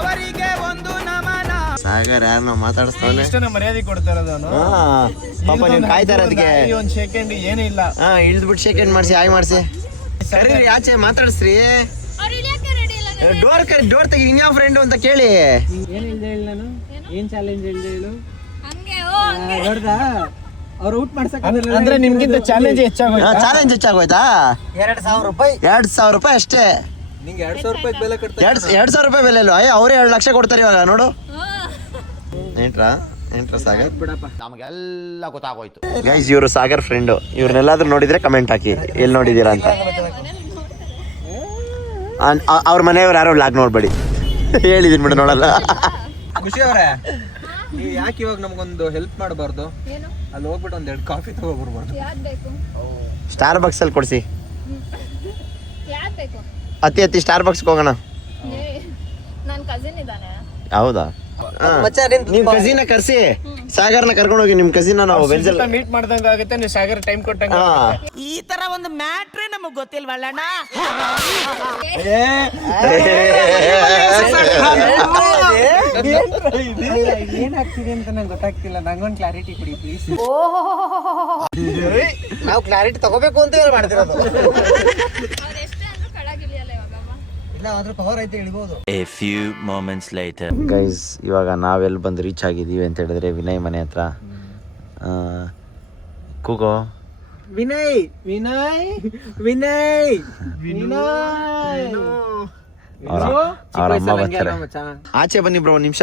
ಅವರಿಗೆ ಒಂದು ನಮನ. ಸಾಗರ್ ಯಾರನ್ನ ಮಾತಾಡಿಸ್ತಾನೆ, ಇಷ್ಟನ್ನ ಮರ್ಯಾದೆ ಕೊಡ್ತಾ ಇರೋದು ಅವನು. ಪಾಪ ನೀವು ಕಾಯ್ತಾ ಇರೋದಕ್ಕೆ ಒಂದು ಸೆಕೆಂಡ್ ಏನೂ ಇಲ್ಲ. ಇಳಿದ್ಬಿಟ್ಟು ಸೆಕೆಂಡ್ ಮಾಡಿಸಿ ಹಾಯ್ ಮಾಡಿಸಿ. ಸರಿ ಆಚೆ ಮಾತಾಡಿಸ್ರಿ. ಡೋರ್ ತೆಗಿ, ಇನ್ಯಾವ ಫ್ರೆಂಡು ಅಂತ ಕೇಳಿ. ಏನ್ ಹೇಳ್ದೆ ಹೇಳಿ ನಾನು, ಏನ್ ಚಾಲೆಂಜ್ ಹೇಳ್ದೆ ಹೇಳು. ನೋಡ್ದಾ ಅವ್ರು ಔಟ್ ಮಾಡ್ಸಕ್ ಅಂದ್ರೆ ನಿಮ್ಗಿಂತ ಚಾಲೆಂಜ್ ಹೆಚ್ಚಾಗೋಯ್ತಾ? ಚಾಲೆಂಜ್ ಹೆಚ್ಚಾಗೋಯ್ತಾ? 2,000 ರೂಪಾಯಿ. 2,000 ರೂಪಾಯಿ ಅಷ್ಟೇ. ನಿಂಗೆ 2,000 ರೂಪಾಯಿ ಬೆಲೆ ಕೊಡ್ತಾ 2,000 ರೂಪಾಯಿ ಬೆಲೆ ಅಲ್ವಾ? ಅವರೇ 2 ಲಕ್ಷ ಕೊಡ್ತಾರೆ ಇವಾಗ ನೋಡು. ಎಂಟ್ರಾ ಸಾಗರ್? ನಮಗೆಲ್ಲ ಗೊತ್ತಾಗೋಯ್ತು ಗೈಸ್, ಇವರು ಸಾಗರ್ ಫ್ರೆಂಡು. ಇವ್ರನ್ನೆಲ್ಲಾದ್ರೂ ನೋಡಿದ್ರೆ ಕಮೆಂಟ್ ಹಾಕಿ ಎಲ್ಲಿ ನೋಡಿದ್ದೀರಾ ಅಂತ. ಅವ್ರ ಮನೆಯವ್ರು ಯಾರೋ ಬ್ಲಾಗ್ ನೋಡ್ಬೇಡಿ, ಹೇಳಿದೀನಿ ಬಿಡು, ನೋಡಲ್ಲ. ಖುಷಿ ಅವ್ರೆ, ನೀವು ಯಾಕೆ ಇವಾಗ ನಮಗೊಂದು ಹೆಲ್ಪ್ ಮಾಡಬಾರ್ದು? ಅಲ್ಲಿ ಹೋಗ್ಬಿಟ್ಟು 1-2 ಕಾಫಿ ತಗೋಬರ್ಬಾರ್ದು? ಸ್ಟಾರ್ ಬಾಕ್ಸ್ ಅಲ್ಲಿ ಕೊಡಿಸಿ. ಯಾಕ್ ಬೇಕು? ಅತಿ ಸ್ಟಾರ್ ಬಾಕ್ಸ್ಗೆ ಹೋಗೋಣ. ನನ್ನ ಕಸಿನ್ ಇದ್ದಾನೆ. ಹೌದಾ? ನಿಮ್ ಕಸಿನ ಕರ್ಸಿ, ಸಾಗರ್ನ ಕರ್ಕೊಂಡು ಹೋಗಿ. ನಿಮ್ ಕಸಿನ ನಾವು ಮೀಟ್ ಮಾಡ್ದಂಗ ಆಗುತ್ತೆ, ನೀವು ಸಾಗರ್ ಟೈಮ್ ಕೊಟ್ಟಂಗ. ಈ ತರ ಒಂದು ಮ್ಯಾಟ್ರೇ ನಮಗ್ ಗೊತ್ತಿಲ್ವಲ್ಲಣ್ಣ. ಏನ್ ಆಗ್ತಿದೆ ಅಂತ ನಂಗೆ ಗೊತ್ತಾಗ್ತಿಲ್ಲ, ನಂಗೊಂದು ಕ್ಲಾರಿಟಿ ಕೊಡಿ ಪ್ಲೀಸ್. ನಾವು ಕ್ಲಾರಿಟಿ ತಗೋಬೇಕು ಅಂತ ಮಾಡ್ತಿರೋದು. ಇಲ್ಲ ಅದ್ರ ಪವರ್ ಐತೆ, ಇಳಿಬಹುದು. A few moments later. Guys ಇವಾಗ ನಾವೆಲ್ಲಿ ಬಂದು ರೀಚ್ ಆಗಿದ್ದೀವಿ ಅಂತ ಹೇಳಿದ್ರೆ ವಿನಯ್ ಮನೆ ಹತ್ರ. ಕೂಗೋ ವಿನಯ್ ವಿನಯ್ ವಿನಯ್ ವಿನಯ್. ಅವ್ರ ಅಮ್ಮ ಬರ್ತಾರೆ. ಆಚೆ ಬನ್ನಿ ಬ್ರೋ, ಒಂದು ನಿಮಿಷ.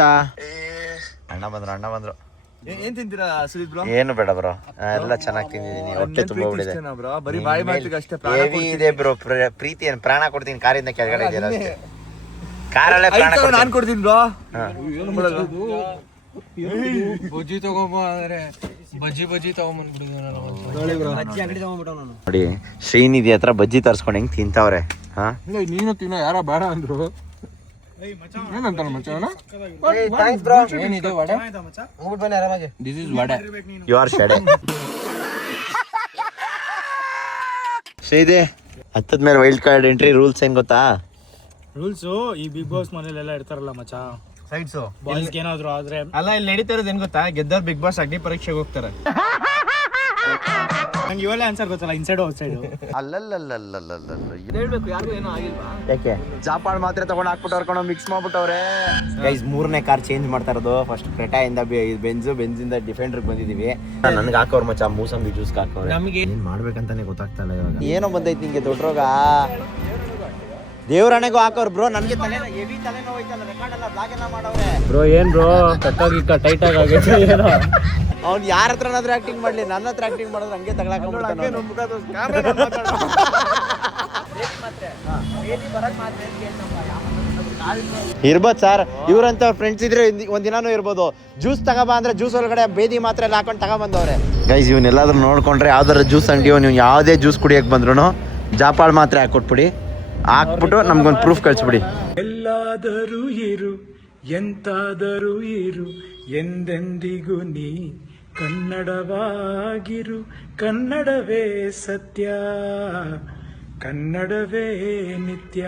ಅಣ್ಣ ಬಂದ್ರು. ಏನ್ ತಿಂತೀರಾ ಸುದೀಪ್ ಬ್ರೋ? ಏನು ಬೇಡ ಬ್ರೋ, ಎಲ್ಲ ಚೆನ್ನಾಗಿ ತಿಂದಿದ್ದೀನಿ, ಹೊಟ್ಟೆ ತುಂಬ ಬಿಡಿದೆ. ಬರೀ ಬಾಯಿ ಮಾತಿಗೆ ಅಷ್ಟೇ. ಇದೆ ಬ್ರೋ, ಪ್ರೀತಿ ಏನು ಪ್ರಾಣ ಕೊಡ್ತೀನಿ. ಕಾರಿಂದ ಕೆಳಗಡೆ ಇದೆಯಲ್ಲ ಅಷ್ಟೇ, ಕಾರಲ್ಲೇ ಪ್ರಾಣ ಕೊಡ್ತೀನಿ. ನಾನು ಕೊಡ್ತೀನಿ ಬ್ರೋ. ಬಜ್ಜಿ ತಗೊಂಬಂದ್ರೆ ಬಜ್ಜಿ ತಗೊಂಬಂದ್ಬಿಡಿದ ನೋಡಿ. ಶ್ರೀನಿಧಿ ಹತ್ರ ಬಜ್ಜಿ ತರ್ಸ್ಕೊಂಡು ಹೆಂಗ್ ತಿಂತಾವ್ರೆ. ನೀನು ತಿನ್ನೋ, ಯಾರ ಬೇಡ ಅಂದ್ರು. ಏನಂತ ಮಚ್ಚವನ ಏನಿದೆ ವಡೆ? ಹೋಗ್ಬಿಟ್ಟು ಬನ್ನಿ ಆರಾಮಾಗಿ. This is vada. You are ಶಡೆ. ಶ್ರೀದೆ ಹತ್ತದ ಮೇಲೆ ವೈಲ್ಡ್ ಕಾರ್ಡ್ ಎಂಟ್ರಿ ರೂಲ್ಸ್ ಏನ್ ಗೊತ್ತಾ? ರೂಲ್ಸು ಈ ಬಿಗ್ ಬಾಸ್ ಮನೇಲೆಲ್ಲ ಇರ್ತಾರಲ್ಲ ಮಚ್ಚ, ಸೈಡ್ಸು ಬಾಯ್ಸ್ಗೆ ಏನಾದ್ರು ಆದ್ರೆ ಅಲ್ಲ ಇಲ್ಲಿ ನಡೀತಾ ಇರೋದು ಏನ್ ಗೊತ್ತಾ, ಗೆದ್ದವ್ರು ಬಿಗ್ ಬಾಸ್ ಅಗ್ನಿ ಪರೀಕ್ಷೆಗೆ ಹೋಗ್ತಾರೆ. ನಂಗೆ ಇವೆಲ್ಲ ಆನ್ಸರ್ ಗೊತ್ತಲ್ಲ, ಇನ್ಸೈಡ್ ಔಟ್ ಸೈಡ್. ಹೇಳ್ಬೇಕು, ಯಾರಿಗೂ ಏನೋ ಆಗಿಲ್ವಾ? ಯಾಕೆ ಜಾಪಾಳ್ ಮಾತ್ರೆ ತಗೊಂಡ್ ಹಾಕ್ಬಿಟ್ಟು ಕರ್ಕೊಂಡು ಮಿಕ್ಸ್ ಮಾಡ್ಬಿಟ್ಟವ್ರೆ. ಗೈಸ್ 3ನೇ ಕಾರ್ ಚೇಂಜ್ ಮಾಡ್ತಾ ಇರೋದು. ಫಸ್ಟ್ ಕ್ರೆಟಾಯಿಂದ ಬೆಂಜಿಂದ ಡಿಫೆಂಡರ್ ಬಂದಿದೀವಿ. ನನ್ಗೆ ಹಾಕೋರ್ ಮಚ್ಚ ಮೂಸಂಬಿ ಜ್ಯೂಸ್ ಹಾಕೋರೆ. ನಮಗೆ ಏನ್ ಮಾಡ್ಬೇಕಂತಾನೆ ಗೊತ್ತಾಗ್ತಾ ಇಲ್ಲ ಇವಾಗ. ಏನೋ ಬಂದೈತಿ ನಿಂಗೆ ದೊಡ್ಡ ರೋಗ. ದೇವ್ರಣೆಗೂ ಹಾಕೋರು ಬ್ರೋ. ನನ್ಗೆ ಹೆವಿ ತಲೆನೋವು ಐತಲ್ಲ, ರೆಕಾರ್ಡ್ ಎಲ್ಲ ಬ್ಲಾಗ್ ಎಲ್ಲ ಮಾಡವ್ರೆ. ಬ್ರೋ ಏನ್ ಬ್ರೋ ಕಕ್ಕಾಗಿ ಟೈಟ್ ಆಗೈತೆ ಏನೋ. ಅವ್ನು ಯಾರ ಹತ್ರನಾದ್ರೂ ಆಕ್ಟಿಂಗ್ ಮಾಡ್ಲಿ, ನನ್ನ ಹತ್ರ ಆಕ್ಟಿಂಗ್ ಮಾಡಿದ್ರೆ ಹಂಗೆ ತಗೊಳಕ ಇರ್ಬೋದು ಸರ್. ಇವ್ರಂತ ಫ್ರೆಂಡ್ಸ್ ಇದ್ರೆ ಒಂದಿನಾನು ಇರ್ಬೋದು. ಜ್ಯೂಸ್ ತಗೋಬಾ ಅಂದ್ರೆ ಜ್ಯೂಸ್ ಒಳಗಡೆ ಬೇದಿ ಮಾತ್ರ ಎಲ್ಲ ಹಾಕೊಂಡು ತಗೊಬಂದವ್ರೆ. ಗೈಸ್ ಇವನ್ನೆಲ್ಲಾದ್ರೂ ನೋಡ್ಕೊಂಡ್ರೆ ಯಾವ್ದಾರ ಜ್ಯೂಸ್ ಅಂಗಡಿ ನೀವು ಯಾವುದೇ ಜ್ಯೂಸ್ ಕುಡಿಯಕ್ಕೆ ಬಂದ್ರು ಜಾಪಾಳ್ ಮಾತ್ರೆ ಹಾಕೊಟ್ಬಿಡಿ, ಹಾಕ್ಬಿಟ್ಟು ನಮ್ಗೊಂದು ಪ್ರೂಫ್ ಕಳಿಸ್ಬಿಡಿ. ಎಲ್ಲಾದರೂ ಇರು ಎಂತಾದರೂ ಇರು ಎಂದೆಂದಿಗೂ ನೀ ಕನ್ನಡವಾಗಿರು, ಕನ್ನಡವೇ ಸತ್ಯ, ಕನ್ನಡವೇ ನಿತ್ಯ.